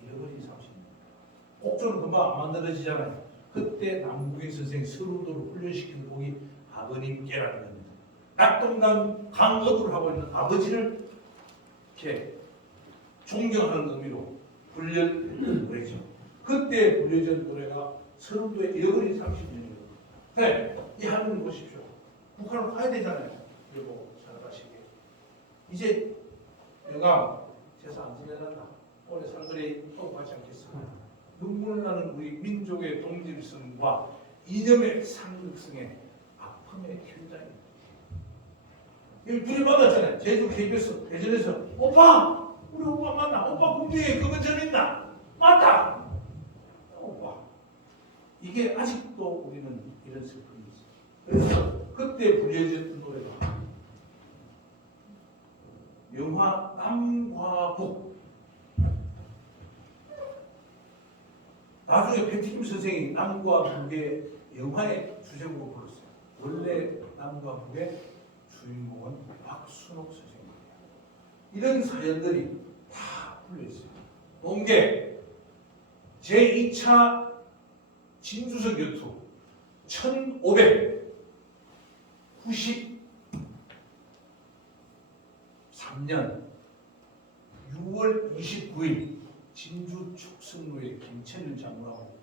잃어버린 30년. 곡조는 금방 안 만들어지잖아요. 그때 남국인 선생이 서른도를 훈련시키는 곡이 아버님께라는 겁니다. 낙동강 강업을 하고 있는 아버지를 이렇게 존경하는 의미로 불려진 노래죠. 그때 불려진 노래가 서른도의 잃어버린 30년이에요. 네, 이 할머니 보십시오. 북한을 가야 되잖아요. 그리고 살아가시게. 이제 내가 제사 안 지내란다. 오래 살들이 또 가지 않겠습니다. 눈물 나는 우리 민족의 동질성과 이념의 상극성의 아픔의 현장입니다. 이 둘이 만났잖아요. 제주 KBS 대전에서 오빠! 우리 오빠 만나. 오빠 궁중에 그거 전 있나? 맞다! 오빠. 이게 아직도 우리는 이런 슬픔이 있어요. 그래서 그때 불려졌던 노래가 영화 남과 북. 나중에 패티김 선생이 남과 북의 영화의 주제곡을 불렀어요. 원래 남과 북의 주인공은 박순옥 선생님이에요. 이런 사연들이 다 풀려있어요. 동계 제2차 진주성 교투 1593년 6월 29일 진주 축성로의 김천일 장군하고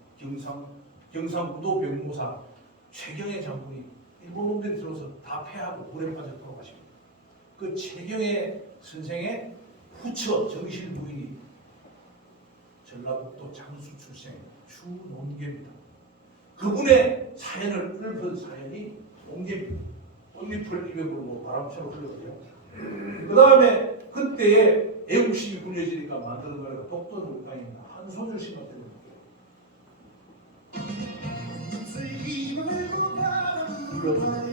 경상부도 병모사 최경혜 장군이 일본 놈들이 들어서 다 패하고 물에 빠져 돌아가십니다. 그 최경혜 선생의 후처 정실 부인이 전라북도 장수 출생 추논계입니다. 그분의 사연을 읊은 사연이 꽃잎을 입에 부르고 바람처럼 흘러가요. 그 다음에 그때의 애국심이 불려지니까 만드는 노래가 독도놀이방입니다. 한소절 씨만 들어볼게요.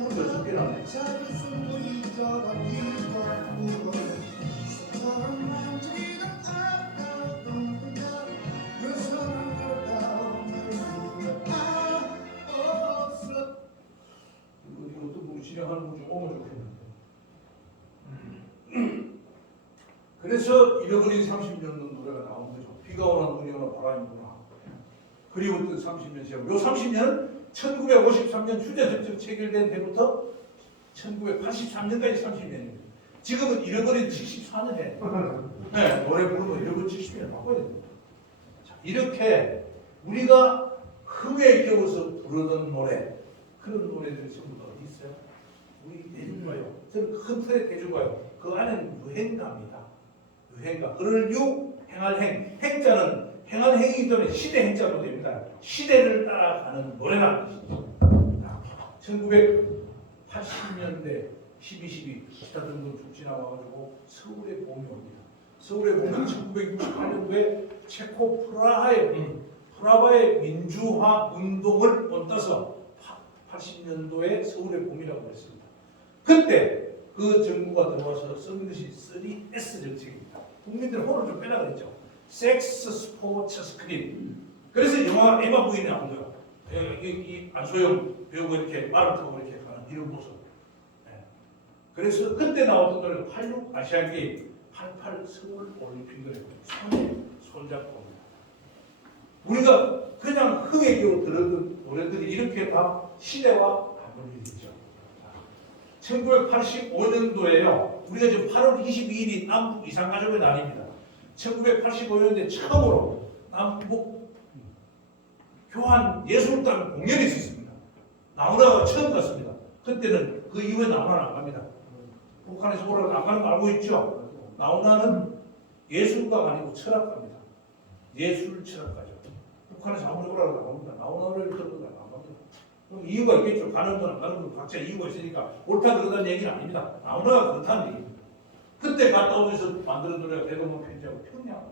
우리가 죽게나네. 이거 어떤 분이 진행하는 분좀 오면 좋겠는데. 그래서 잃어버린 30년 노래가 나온 거죠. 비가 오나 눈이 오나 바람이 부나. 그리고 또 30년 지나고 요 30년은 1953년 휴대전쟁 체결된 해부터 1983년까지 30년입니다. 지금은 잃어버린 74년에 네, 노래 부르면 잃어버린 70년 바꿔야 됩니다. 자, 이렇게 우리가 흥에 겨워서 부르던 노래 그런 노래들이 전부 다 어디 있어요? 우리 대중가요. 저는 큰 틀의 대중가요. 그 안에는 유행가입니다. 유행가. 그를 유 행할 행. 행자는 행할 행이기 때문에 시대 행자로 됩니다. 시대를 따라가는 노래라는 뜻이죠. 1980년대 12.12 기타 등등 쭉 지나와가지고 서울의 봄이 옵니다. 서울의 봄은 1968년도에 체코 프라하의 민주화 운동을 본따서 80년도에 서울의 봄이라고 했습니다. 그때 그 정부가 들어와서 쓴 것이 3S 정책입니다. 국민들 혼을 좀 빼라 그랬죠. 섹스, 스포츠, 스크린. 그래서 영화 에바 부인이 나온 거예요. 이 안소영 배우가 이렇게 말을 타고 이렇게 가는 이런 모습. 네. 그래서 그때 나왔던 노래가 86 아시안게임, 88 서울 올림픽 노래. 손에 손잡고 옵니다. 우리가 그냥 흥에 겨워 들었던 노래들이 이렇게 다 시대와 맞물리죠. 1985년도에요. 우리가 지금 8월 22일이 남북 이산가족의 날입니다. 1985년도에 처음으로 남북 교환 예술단 공연이 있었습니다. 나훈아가 처음 갔습니다. 그때는 그 이후에 나훈아는 안 갑니다. 북한에서 오라고 안 가는 거 알고 있죠? 나훈아는 예술가가 아니고 철학가입니다. 예술 철학가죠. 북한에서 아무리 오라고 안 갑니다. 나훈아를 들고 안 갑니다. 그럼 이유가 있겠죠. 가는 건 안 가는 건 각자 이유가 있으니까 옳다 그러다는 얘기는 아닙니다. 나훈아가 그렇다는 얘기입니다. 그때 갔다 오면서 만드는 노래가 대동강 편지하고 평양.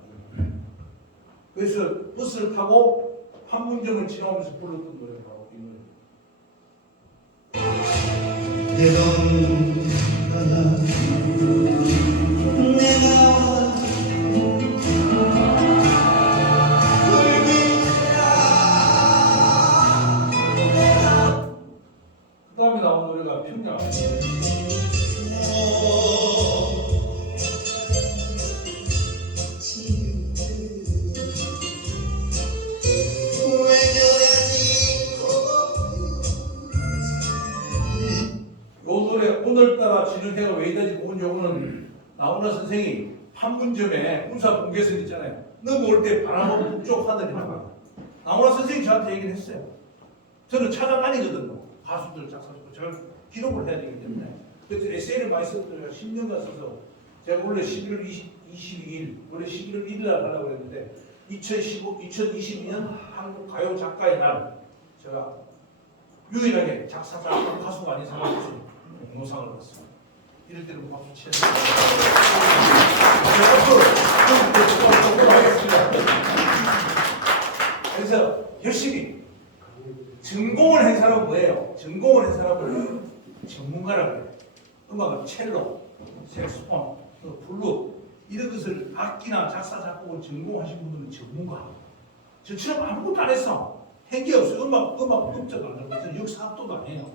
그래서 버스를 타고 판문점을 지나오면서 불렀던 노래가 바로 이 노래. 그 다음에 나온 노래가 평양. 오늘따라 지는 해가 왜 이다지 고운 요거는 나훈아 선생이 판문점에 군사 분계선 있잖아요. 넘어올 때 바람하고 북쪽 하더니 나훈아 선생이 저한테 얘기를 했어요. 저는 찾아다니거든요. 가수들 작사적으로 제가 기록을 해야 되기 때문에. 그래서 에세이를 많이 썼더니 10년간 써서 제가 원래 11월 22일 원래 11월 1일 날 하려고 했는데 2022년 한국 가요 작가의 날 제가 유일하게 작사자 가수가 아닌 사람으로서 공로상을 받습니다. 이럴 때는 박수 치야 됩니다. 그래서 열심히 전공을 한 사람은 뭐예요? 전공을 한 사람은 전문가라고 해요. 음악은 첼로, 색소폰, 블루 이런 것을 악기나 작사, 작곡을 전공하신 분들은 전문가. 저처럼 아무것도 안 했어. 한 게 없어요. 음악 음자도 안 하고 저는 역사학도도 아니에요.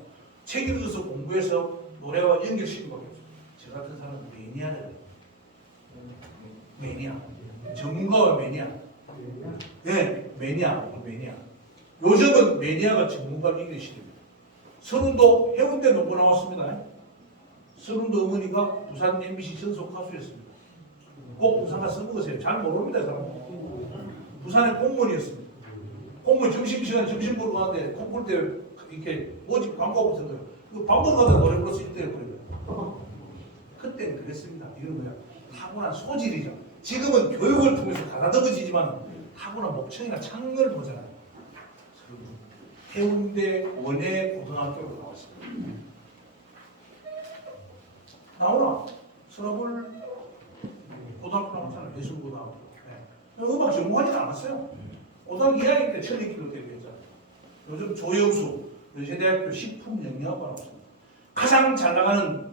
책 읽어서 공부해서 노래와 연결시킨 거예요. 저 같은 사람은 매니아를 매니아. 전문가와 매니아. 네, 매니아. 요즘은 매니아가 전문가를 이기는 시대입니다. 서른도 해운대 농고 나왔습니다. 서른도 어머니가 부산 MBC 전속 가수였습니다. 꼭 부산 가서 써먹으세요. 잘 모릅니다, 사람. 부산의 공무원이었습니다. 공무원 점심시간 점심 보러 가는데 콩쿨 때 이렇게 모집 광고 붙은 거예요. 그 방문 가다 노래 불러서 1등을 부르고요. 그때는 그랬습니다. 이런 거야. 타고난 소질이죠. 지금은 교육을 통해서 가다듬어지지만 타고난 목청이나 창을 보잖아요. 해운대 원예 고등학교로 나왔습니다. 나오나 서라벌 고등학교 나왔잖아요. 예술고등학교. 네. 음악 전공하지는 않았어요. 고등학교 2학년 때 천리기로 데뷔했잖아요. 요즘 조영수 연세대학교 식품영양학과 나왔습니다. 가장 잘 나가는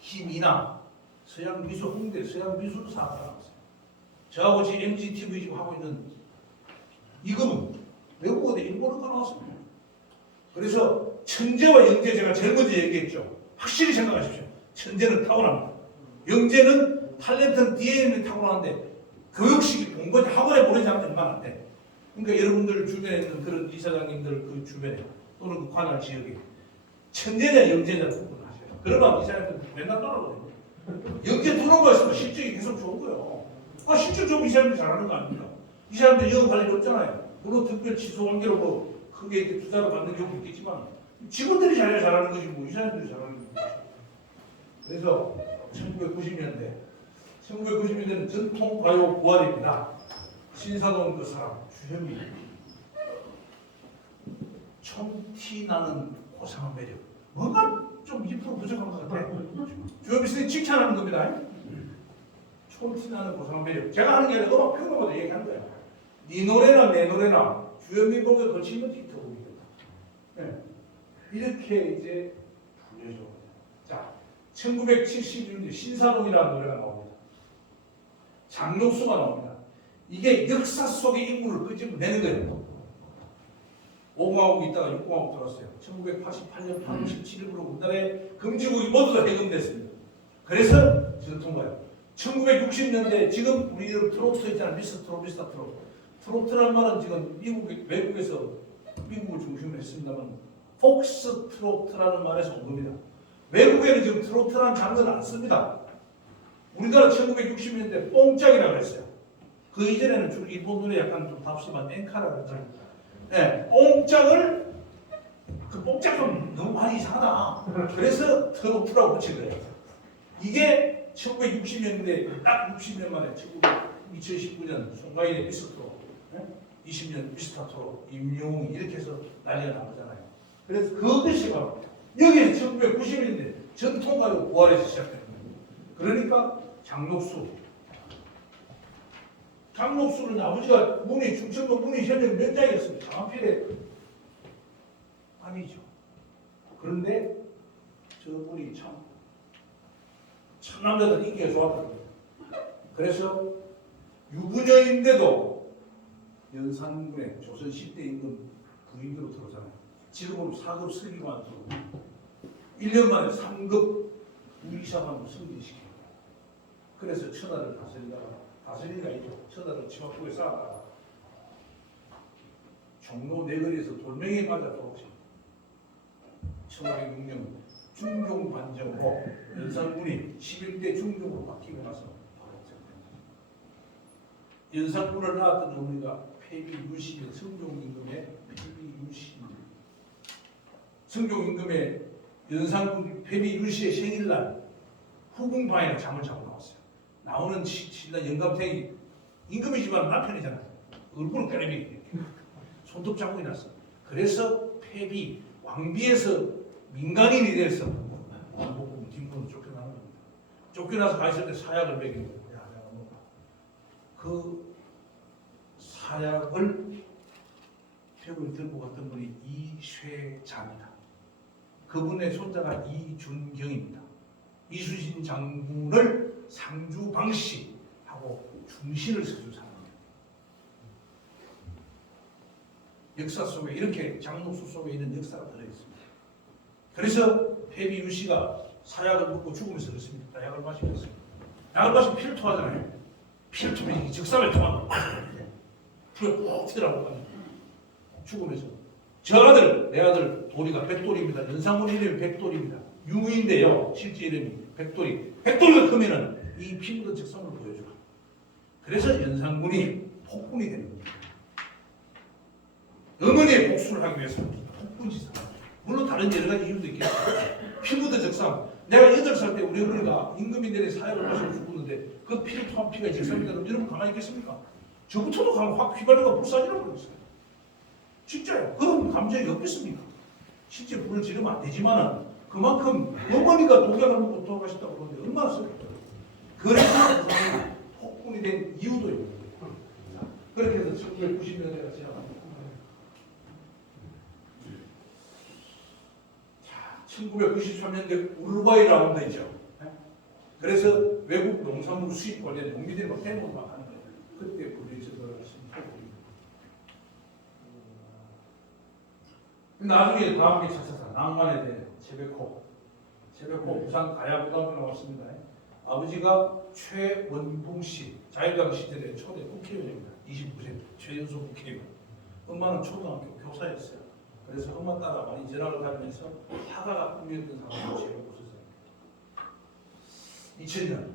김이나 서양미술 홍대 서양미술사학과 나왔어요. 저하고 지금 MGTV 지금 하고 있는 이거는 외국어대 일본어가 나왔습니다. 그래서 천재와 영재 제가 제일 먼저 얘기했죠. 확실히 생각하십시오. 천재는 타고납니다. 영재는 탤런트는 DNA에 타고나는데 교육식이 공부지 학원에 보내지 않으면 얼마나 안 돼. 그러니까 여러분들 주변에 있는 그런 이사장님들 그 주변에 또는 그 관할 지역에 천재냐 영재냐 구분하셔요. 그러면 이사장님들 맨날 따라오거든요. 영재 두는 거 있으면 실적이 계속 좋은 거예요. 아 실적 좋으면 이 사람들이 잘하는 거 아닙니까? 이 사람들 영업 관리 없잖아요. 물론 특별 취소 관계로 뭐 크게 이렇게 투자를 받는 경우도 있겠지만 직원들이 잘하는 거지 뭐 이 사람들이 잘하는 거지. 그래서 1990년대는 전통가요 부활입니다. 신사동 그 사람 주현미 촌티나는 고상한 매력 뭔가 좀 2% 부족한 것 같아. 주현미 선생님 칭찬하는 겁니다. 촌티나는 고상한 매력 제가 하는 게 아니라 음악 평론가도 얘기하는 거야. 네 노래나 내 노래나 주현미 곡에 거치면 히트곡이다. 네. 이렇게 이제 불려줘. 자, 1976년 신사동이라는 노래가 나옵니다. 장록수가 나옵니다. 이게 역사 속의 인물을 끄집어내는 거예요. 5공화국 있다가 6공화국 들어왔어요. 1988년 8월 17일부로 우리나라의 금지국이 모두 다 해금됐습니다. 그래서 전통가요. 1960년대 지금 우리 트로트 있잖아요. 미스터 트로트. 트로트란 말은 지금 외국에서 미국을 중심으로 했습니다만 폭스 트로트라는 말에서 온 겁니다. 외국에는 지금 트로트라는 장르를 안 씁니다. 우리나라 1960년대 뽕짝이라고 했어요. 그 이전에는 주로 일본 노래 약간 좀 답심한 엔카라고 했잖아요. 네, 뽕짝을 그 뽕짝은 너무 많이 이상하다. 그래서 트로트라고 붙인 거예요. 이게 1960년대 딱 60년 만에 2019년 송가인의 미스트로 20년 미스터트로 임영웅이 이렇게 해서 난리가 난 거잖아요. 그래서 그것이 바로 여기에서 1990년대 전통가요 부활에서 시작된 거예요. 그러니까 장록수는 아버지가 충청도 문희 현역 면장이었습니다. 장한필의 아니죠. 그런데 저분이 참 남자들 인기가 좋았거든요. 그래서 유부녀인데도 연산군의 조선 10대 임금 부인으로 들어오잖아요. 지금은 4급 슬기만 들어오고 1년 만에 3급 우이사관으로 승진시켜요. 그래서 천하를 다스리가 있죠. 천하를 치막국에 쌓아다가 종로 내거리에서 돌멩이에 맞아 돌아오십니다. 1506년 중종 반정으로 연산군이 11대 중종으로 바뀌고 나서 바로 연산군을 낳았던 어머니가 폐비 유씨의 성종임금의 폐비 유씨. 성종임금의 연산군 폐비 유씨의 생일날 후궁방에 잠을 자고 나왔어요. 나오는 신라 영감탱이 임금이지만 남편이잖아요. 얼굴은 까레비 손톱 자국이 났어. 그래서 폐비 왕비에서 민간인이 돼서 왕복궁 뒷문으로 쫓겨나는 겁니다. 쫓겨나서 가 있을 때 사약을 먹이는 거예요. 그 사약을 벽을 들고 갔던 분이 이쇠자입니다. 그분의 손자가 이준경입니다. 이순신 장군을 상주 방시하고 중신을 서준 사람이에요. 역사 속에 이렇게 장록수 속에 있는 역사가 들어있습니다. 그래서 폐비 유씨가 사약을 먹고 죽으면서 그렇습니다. 약을 마시면서 약을 마시면 피를 토하잖아요. 피를 토면 적삼을 토하는 불에 꼭 튀더라고 죽으면서 저 아들 내 아들 도리가 백돌입니다. 연산군 이름이 백돌입니다. 유인데요 실제 이름이 백돌이가 크면은 이 피 묻은 적성을 보여줘요. 그래서 연산군이 폭군이 되는 겁니다. 어머니의 복수를 하기 위해서 폭군짓을 합니다. 물론 다른 여러 가지 이유도 있겠지만 피 묻은 적상 내가 8살 때 우리 어머니가 임금인들의 사약을 마시고 죽었는데 그 피를 토한 피가 적상이다 그러면 여러분 가만히 있겠습니까? 저부터도 가면 확 휘발유가 불사지라 버렸어요. 진짜요. 그런 감정이 없겠습니까? 실제 불을 지르면 안 되지만은 그만큼 어머니가 독약을 먹고 돌아가셨다고 그러는데 얼마나 슬펐어요. 그래서 그 사람이 폭군이 된 이유도 있는 거예요. 그렇게 해서 1990년대가 지나갑니다. 1993년대 우루과이 라운드 있죠. 그래서 외국 농산물 수입 관련 농민들이 막 대목 막 하는 거예요. 그때 불리에서 들어갔습니다. 나중에 다음 게 차차차 낭만에 대해 최백호 부산 가야고등학교 나왔습니다. 아버지가 최원붕 씨, 자유당 시절의 초대 국회의원입니다. 29세 최연소 국회의원. 엄마는 초등학교 교사였어요. 그래서 엄마 따라 많이 전학을 다니면서 화가가 꿈이었던 사람이 최백호 선생님. 2000년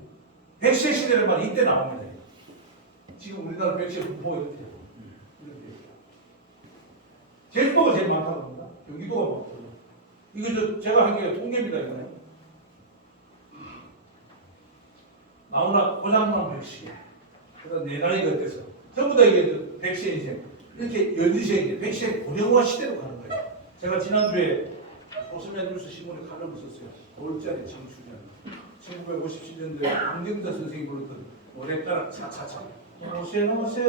백세 시대란 말이 이때 나옵니다. 지금 우리나라 백세 분포 이렇게 제주도가 제일 많다고 합니다. 경기도가 많고. 이거 제가 한 게 통계입니다. 이거는 나오나 고장난 백시. 그다음 내 나이가 어때서 전부 다 이게 백세 인생 이렇게 연주시에 백세 고령화 시대로 가는 거예요. 제가 지난주에 보스맨 뉴스 신문에 칼럼을 썼어요. 돌짜리 청춘년. 1957년도에 강정자 선생이 부르던 노래 따라 차차차. 오세 젊어서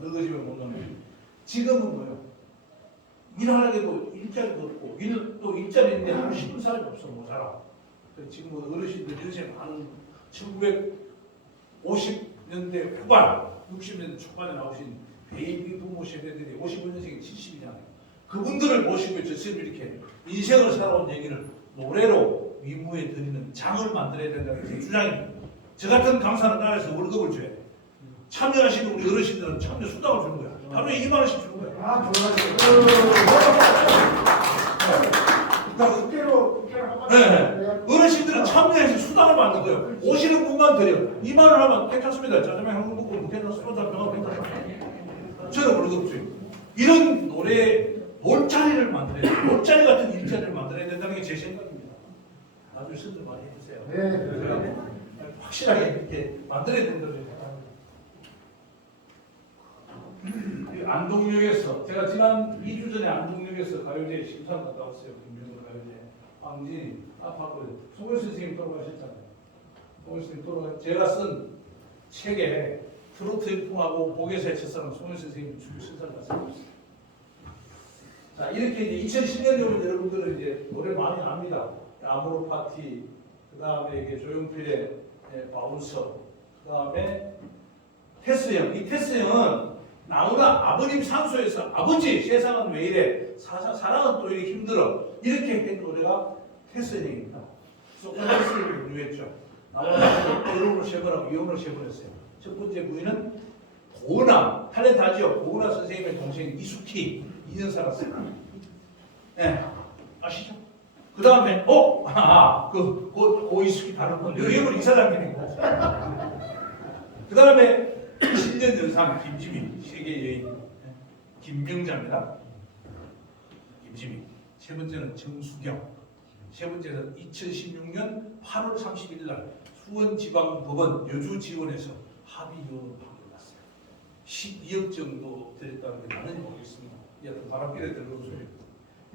늙어지면 못 노는. 지금은 뭐요? 일하려고 일자리도 없고 또 일자리 있는데 하고 싶은 사람이 없어 모자라. 지금 뭐 어르신들 연세 많은 1950년대 후반 60년대 초반에 나오신 베이비 부모 세대들이 55년생이 70이잖아요. 그분들을 모시고 저처럼 이렇게 인생을 살아온 얘기를 노래로 위무에 드리는 장을 만들어야 된다는 게 제 주장입니다. 저 같은 강사는 나라에서 월급을 줘야 돼. 참여하시는 우리 어르신들은 참여 수당을 주는 거야. 하루에 2만 원씩 주는 거야. 아, 좋아요. 국회로 네. 어르신들은 참여해서 수당을 받는 거예요. 오시는 분만 드려. 2만 원 하면 괜찮습니다. 짜장면 한 그릇 먹고 괜찮습니다. 소주 한 병 괜찮습니다. 저는 월급 줘요. 이런 노래 놀자리를 만들어야 돼요. 놀자리 같은 일자리를 만들어야 된다는 게 제 생각입니다. 나중에 선들 많이 해주세요. 네. 확실하게 이렇게 만들어야 된다고 생각합니다. 안동역에서 제가 지난 2주 전에 안동역에서 가요제 심사를 갔다 왔어요. 김명도 가요제. 황진이 아팠거든요. 송일 선생님 돌아가셨잖아요. 송일 선생님 돌아가 제가 쓴 책에 트로트 일풍하고 복에서의 첫사랑 송일 선생님 주요 심사를 갔어요. 자 이렇게 이제 2010년에 오면 여러분들은 이제 노래 많이 압니다. 아모르 파티, 그 다음에 이게 조용필의 바운서, 그 다음에 테스 형. 이 테스 형은 나훈아 아버님 산소에서 아버지 세상은 왜 이래 사랑은 또 이렇게 힘들어 이렇게 한 노래가 테스 형입니다. 소크라테스를 부유했죠. 나훈아가 결혼을 3번하고 이혼을 3번 했어요. 첫 번째 부인은 고은아 탤런트하죠. 고은아 선생님의 동생 이숙희 2년 살았어요. 네, 아시죠? 그 다음에 고 이숙희 다른 분 여기는 이사장님이고 그 다음에 10년 연상 김지민 세계 여인 김병자입니다. 김지민. 세 번째는 정수경. 세 번째는 2016년 8월 30일 날 수원지방법원 여주지원에서 합의료를 받아났어요. 12억 정도 드렸다는 게 맞는지 모르겠습니다. 여튼 바람길에 들어온 소리.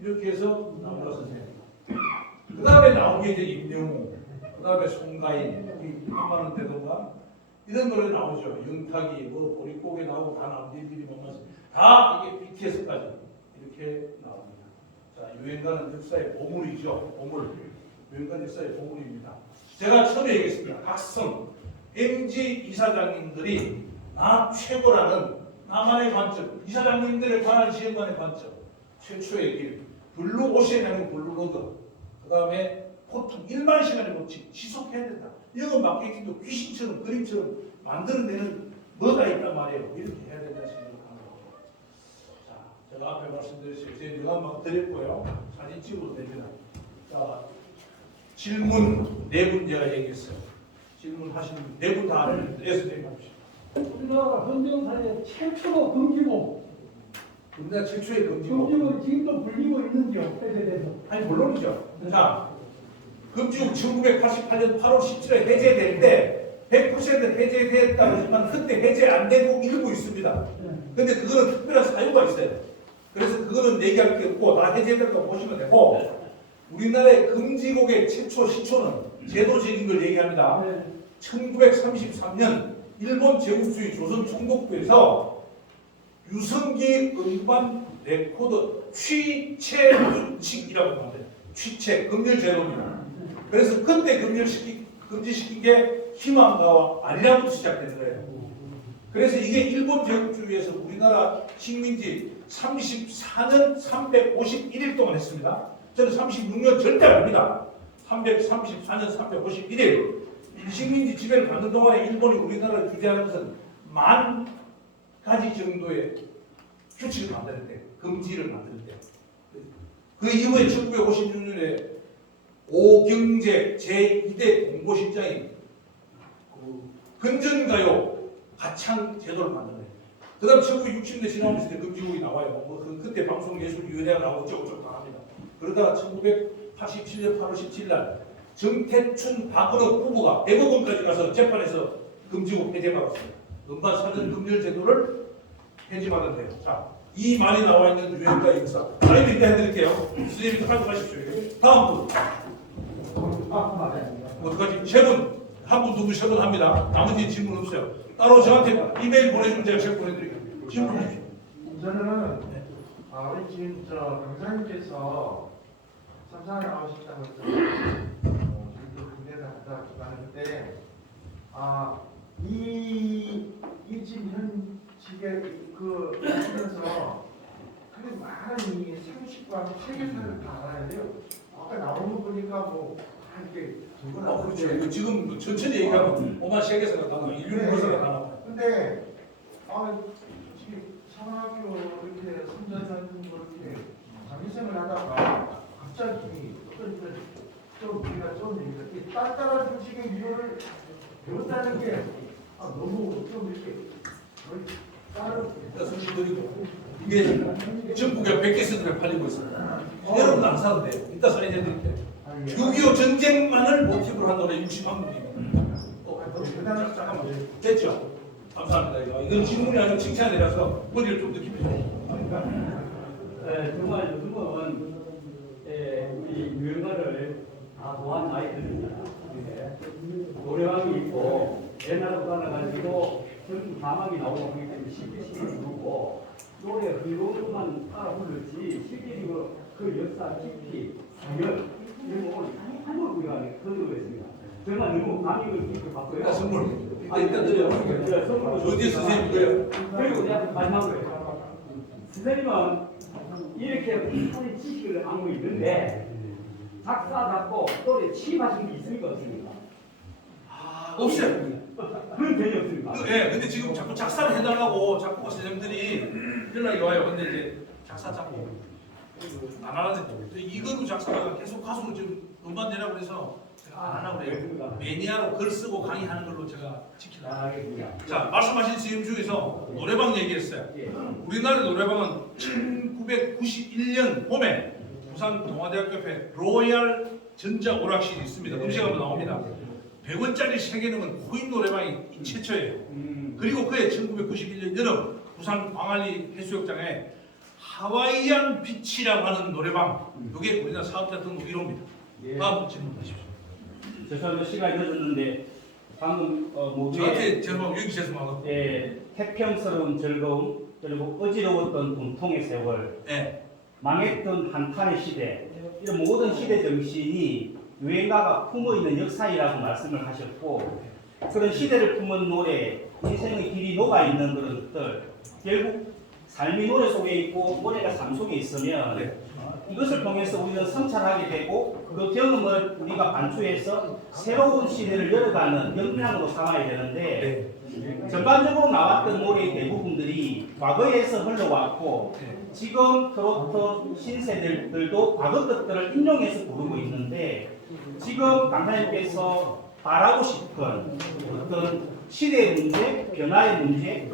이렇게 해서 나훈아 선생님. 그 다음에 나온 게 이제 임영웅. 그 다음에 송가인. 3만 원대던가. 이런 노래 나오죠. 영탁이 뭐 보릿고개 나오고 다 남들끼리 보면서 다 이게 BTS까지 이렇게 나옵니다. 자 유행가는 역사의 보물이죠. 보물. 유행가 역사의 보물입니다. 제가 처음에 얘기했습니다. 각성 MG 이사장님들이 나 최고라는 나만의 관점, 이사장님들의 관할 지역만의 관점, 최초의 길, 블루 오션 아니고 블루로드, 그 다음에 보통 1만 시간을 못 지속해야 된다. 이건 마케팅도 귀신처럼 그림처럼 만들어내는 뭐가 있단 말이에요. 이렇게 해야 된다 생각하는 거죠. 자, 제가 앞에 말씀드렸어요. 제 명함 막 드렸고요. 사진 찍어도 됩니다. 자, 질문 4분 제가 얘기했어요. 질문하시는 4분 다 해서 대답합시다. 우리나라 헌정사의 최초로 금지곡. 우리나라 최초의 금지곡. 금지곡이 지금도 불리고 있는지요? 해제돼서. 아니 물론이죠. 자, 금지곡 1988년 8월 17일에 해제될 때 100% 해제됐다고 하지만 그때 해제 안 된 곡 일부 있습니다. 근데 그거는 특별한 사유가 있어요. 그래서 그거는 얘기할 게 없고 다 해제됐다고 보시면 되고 우리나라의 금지곡의 최초 시초는 제도적인 걸 얘기합니다. 1933년 일본 제국주의 조선 총독부에서 유성기 음반 레코드 취체 규칙이라고 합니다. 취책, 금열 제도입니다. 그래서 그때 금지시킨 게 희망가와 아니라부터 시작된 거예요. 그래서 이게 일본 제국주의에서 우리나라 식민지 34년 351일 동안 했습니다. 저는 36년 절대 아닙니다. 334년 351일. 식민지 지배를 받는 동안에 일본이 우리나라를 규제하는 것은 10,000가지 정도의 규칙을 만드는데, 금지를 만드는데, 그 이후에 1956년에 오경제 제2대 공보실장이 근전가요 가창 제도를 만든 거예요. 그 다음 1960년대 지나오면서 금지곡이 나와요. 그때 방송예술위원회가 나오고 어쩌고저쩌고 다 합니다. 그러다가 1987년 8월 17일 날 정태춘 박은옥 부부가 대법원까지 가서 재판에서 금지곡 해제받았습니다. 음반 사전 금열 제도를 해제받았대요. 자, 이 말이 나와 있는 유행가 역사. 사인도 이때 해드릴게요. 선생님도 활동하십시오. 다음 분. 어떡하지? 세 분. 한 분, 두 분, 세 분 합니다. 나머지 질문 없어요. 따로 저한테 이메일 보내주면 제가 책 보내드릴게요. 질문 주십시오. 저는 우리 지금 강사님께서 삼상에 나오셨다고 해서 저희도 군대를 갔다 왔는데 이 지금 현직에 하면서 그래 많은 이 상식과 세계사를 다 알아야 돼요. 아까 나오는 거 보니까 뭐 이렇게 그렇죠. 지금 천천히 얘기하면 오만 세계사가 다 나와요. 인류 문화사가 다 나와요. 근데 지금 상학교 이렇게 선전하는 거 이렇게 장기생을 하다가 갑자기 좀 우리가 좀 이렇게 딴따라 조직의 이유를 배운다는 게 너무 좀 이렇게 다른 일단 설명드리고 이게 전국에 100개서들에 팔리고 있습니다. 여러분 안 사도 돼요. 이따 설명해드릴게요. 6.25 전쟁만을 모티브로 한 노래 60만 잠깐만 됐죠? 감사합니다. 이건 질문이 아니고 칭찬이라서 머리를 좀 늦게 펴요. 정말 요즘은 우리 유행가를 다 좋아하는 아이들입니다. 노래방이 있고 옛날보다는 가지고 전부 자막이 나오고 하기 때문에 쉽게 부르고 노래 흐름만 따라 부르지 실제로 그 역사 깊이 사연 이런 거 한번 우리가 거두었습니다. 정말 너무 감명을 깊게 받고요. 선물. 일단 드려요. 어디 선생님 거예요? 그리고 내가 마지막으로 선생님은 이렇게 비슷한 지식을 알고 있는데 작사, 작곡, 노래 취입하신 게 있습니까? 없습니까? 없어요. 그런 전혀 없습니까? 네, 근데 지금 자꾸 작사를 해달라고 작곡가 선생님들이 연락이 와요. 근데 이제 작사, 작곡 안 하는데 이거로 작사가 계속 가수로 지금 음반 내라고 해서 제가 안 하려고 그래요. 매니아로 글 쓰고 강의하는 걸로 제가 지키려고. 자, 말씀하신 선생님 중에서 노래방 얘기했어요. 우리나라 노래방은 1991년 봄에 부산 동아대학교 옆에 로얄 전자 오락실이 있습니다. 음식하면 나옵니다. 100원짜리 3개는 코인 노래방이 최초예요. 그리고 그해 1991년 여름 부산 광안리 해수욕장에 하와이안 비치라고 하는 노래방, 이게 우리나라 사업자 등록 1호입니다. 다음 질문 하십시오. 죄송합니다. 시간이 늦었는데 방금 저한테 죄송하고 여기 죄송하고 태평스러운 즐거움 그리고 어지러웠던 분통의 세월 망했던 한탄의 시대 이런 모든 시대 정신이 유행가가 품어있는 역사이라고 말씀을 하셨고 그런 시대를 품은 노래 인생의 길이 녹아있는 그런 것들 결국 삶이 노래 속에 있고 노래가 삶 속에 있으면 이것을 통해서 우리는 성찰하게 되고 그 경험을 우리가 반추해서 새로운 시대를 열어가는 역량으로 삼아야 되는데 전반적으로 나왔던 노래의 대부분들이 과거에서 흘러왔고 지금 트로트 신세대들도 과거 것들을 인용해서 부르고 있는데 지금 강사님께서 바라고 싶은 어떤 시대의 문제, 변화의 문제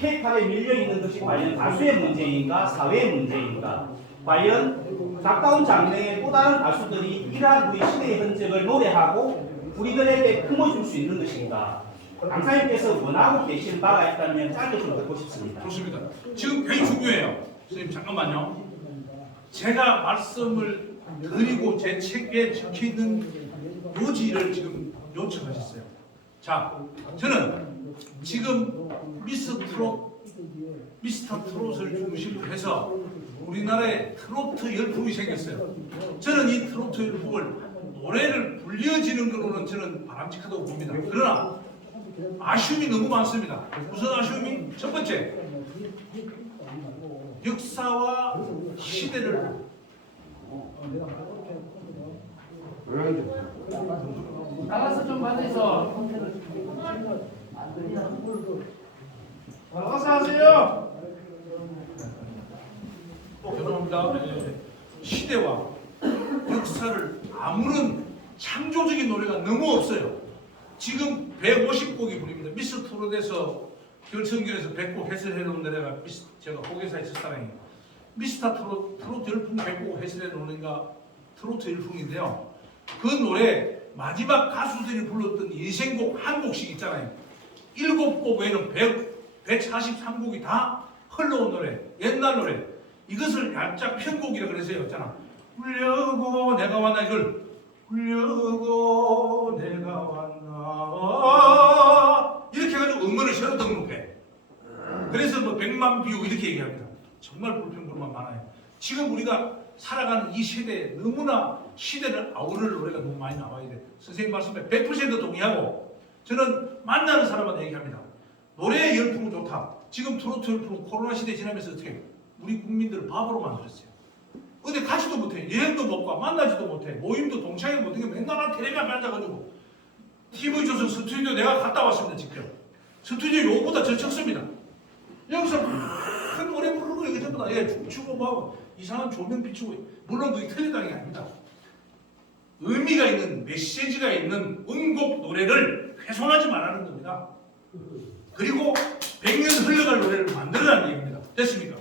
K-팝에 밀려있는 것이 과연 가수의 문제인가 사회의 문제인가 과연 가까운 장래에 또 다른 가수들이 이러한 우리 시대의 흔적을 노래하고 우리들에게 품어줄 수 있는 것인가 강사님께서 원하고 계신 바가 있다면 짧게 좀 듣고 싶습니다. 좋습니다. 지금 굉장히 중요해요. 선생님 잠깐만요. 제가 말씀을 드리고 제 책에 적혀있는 요지를 지금 요청하셨어요. 자, 저는 지금 미스터 트롯을 중심으로 해서 우리나라에 트로트 열풍이 생겼어요. 저는 이 트로트 열풍을 노래를 불려지는 것으로는 저는 바람직하다고 봅니다. 그러나 아쉬움이 너무 많습니다. 무슨 아쉬움이? 첫 번째, 역사와 시대를 나가서 좀 받으세요. 나가서 하세요. 죄송합니다. 시대와 역사를 아무런 창조적인 노래가 너무 없어요. 지금 150곡이 부릅니다. 미스 트롯에서 결승전에서 100곡 해설해 놓은 노래가 제가 호계사의 첫사랑이에요. 미스터 트로트 열풍 100곡 해설해 놓으니까 트로트 열풍인데요. 그 노래 마지막 가수들이 불렀던 예생곡 한 곡씩 있잖아요. 7곡 외에는 143곡이 다 흘러온 노래, 옛날 노래. 이것을 얄짝 편곡이라 그래서요. 있잖아. 울려고 내가 왔나 이걸 울려고 내가 왔나 이렇게 해가지고 음원을 새로 등록해. 그래서 뭐 100만 뷰 이렇게 얘기합니다. 정말 불평불만 많아요. 지금 우리가 살아가는 이 시대에 너무나 시대를 아우를 노래가 너무 많이 나와야 돼. 선생님 말씀에 100% 동의하고 저는 만나는 사람마다 얘기합니다. 노래의 열풍은 좋다. 지금 트로트 열풍은 코로나 시대 지나면서 어떻게 우리 국민들을 바보로 만들었어요. 어디 가지도 못해. 여행도 못 가. 만나지도 못해. 모임도 동창회 못해. 맨날 텔레비전 앞에 앉아가지고 TV조선 스튜디오 내가 갔다 왔습니다. 직접. 스튜디오 요거보다 더 적습니다. 여기서 큰 노래 부르는 거 이게 전부 다 춤추고 뭐 이상한 조명 비추고 물론 그게 틀리다는 게 아닙니다. 의미가 있는 메시지가 있는 음곡 노래를 훼손하지 말라는 겁니다. 그리고 100년 흘러갈 노래를 만들어라는 얘기입니다. 됐습니까?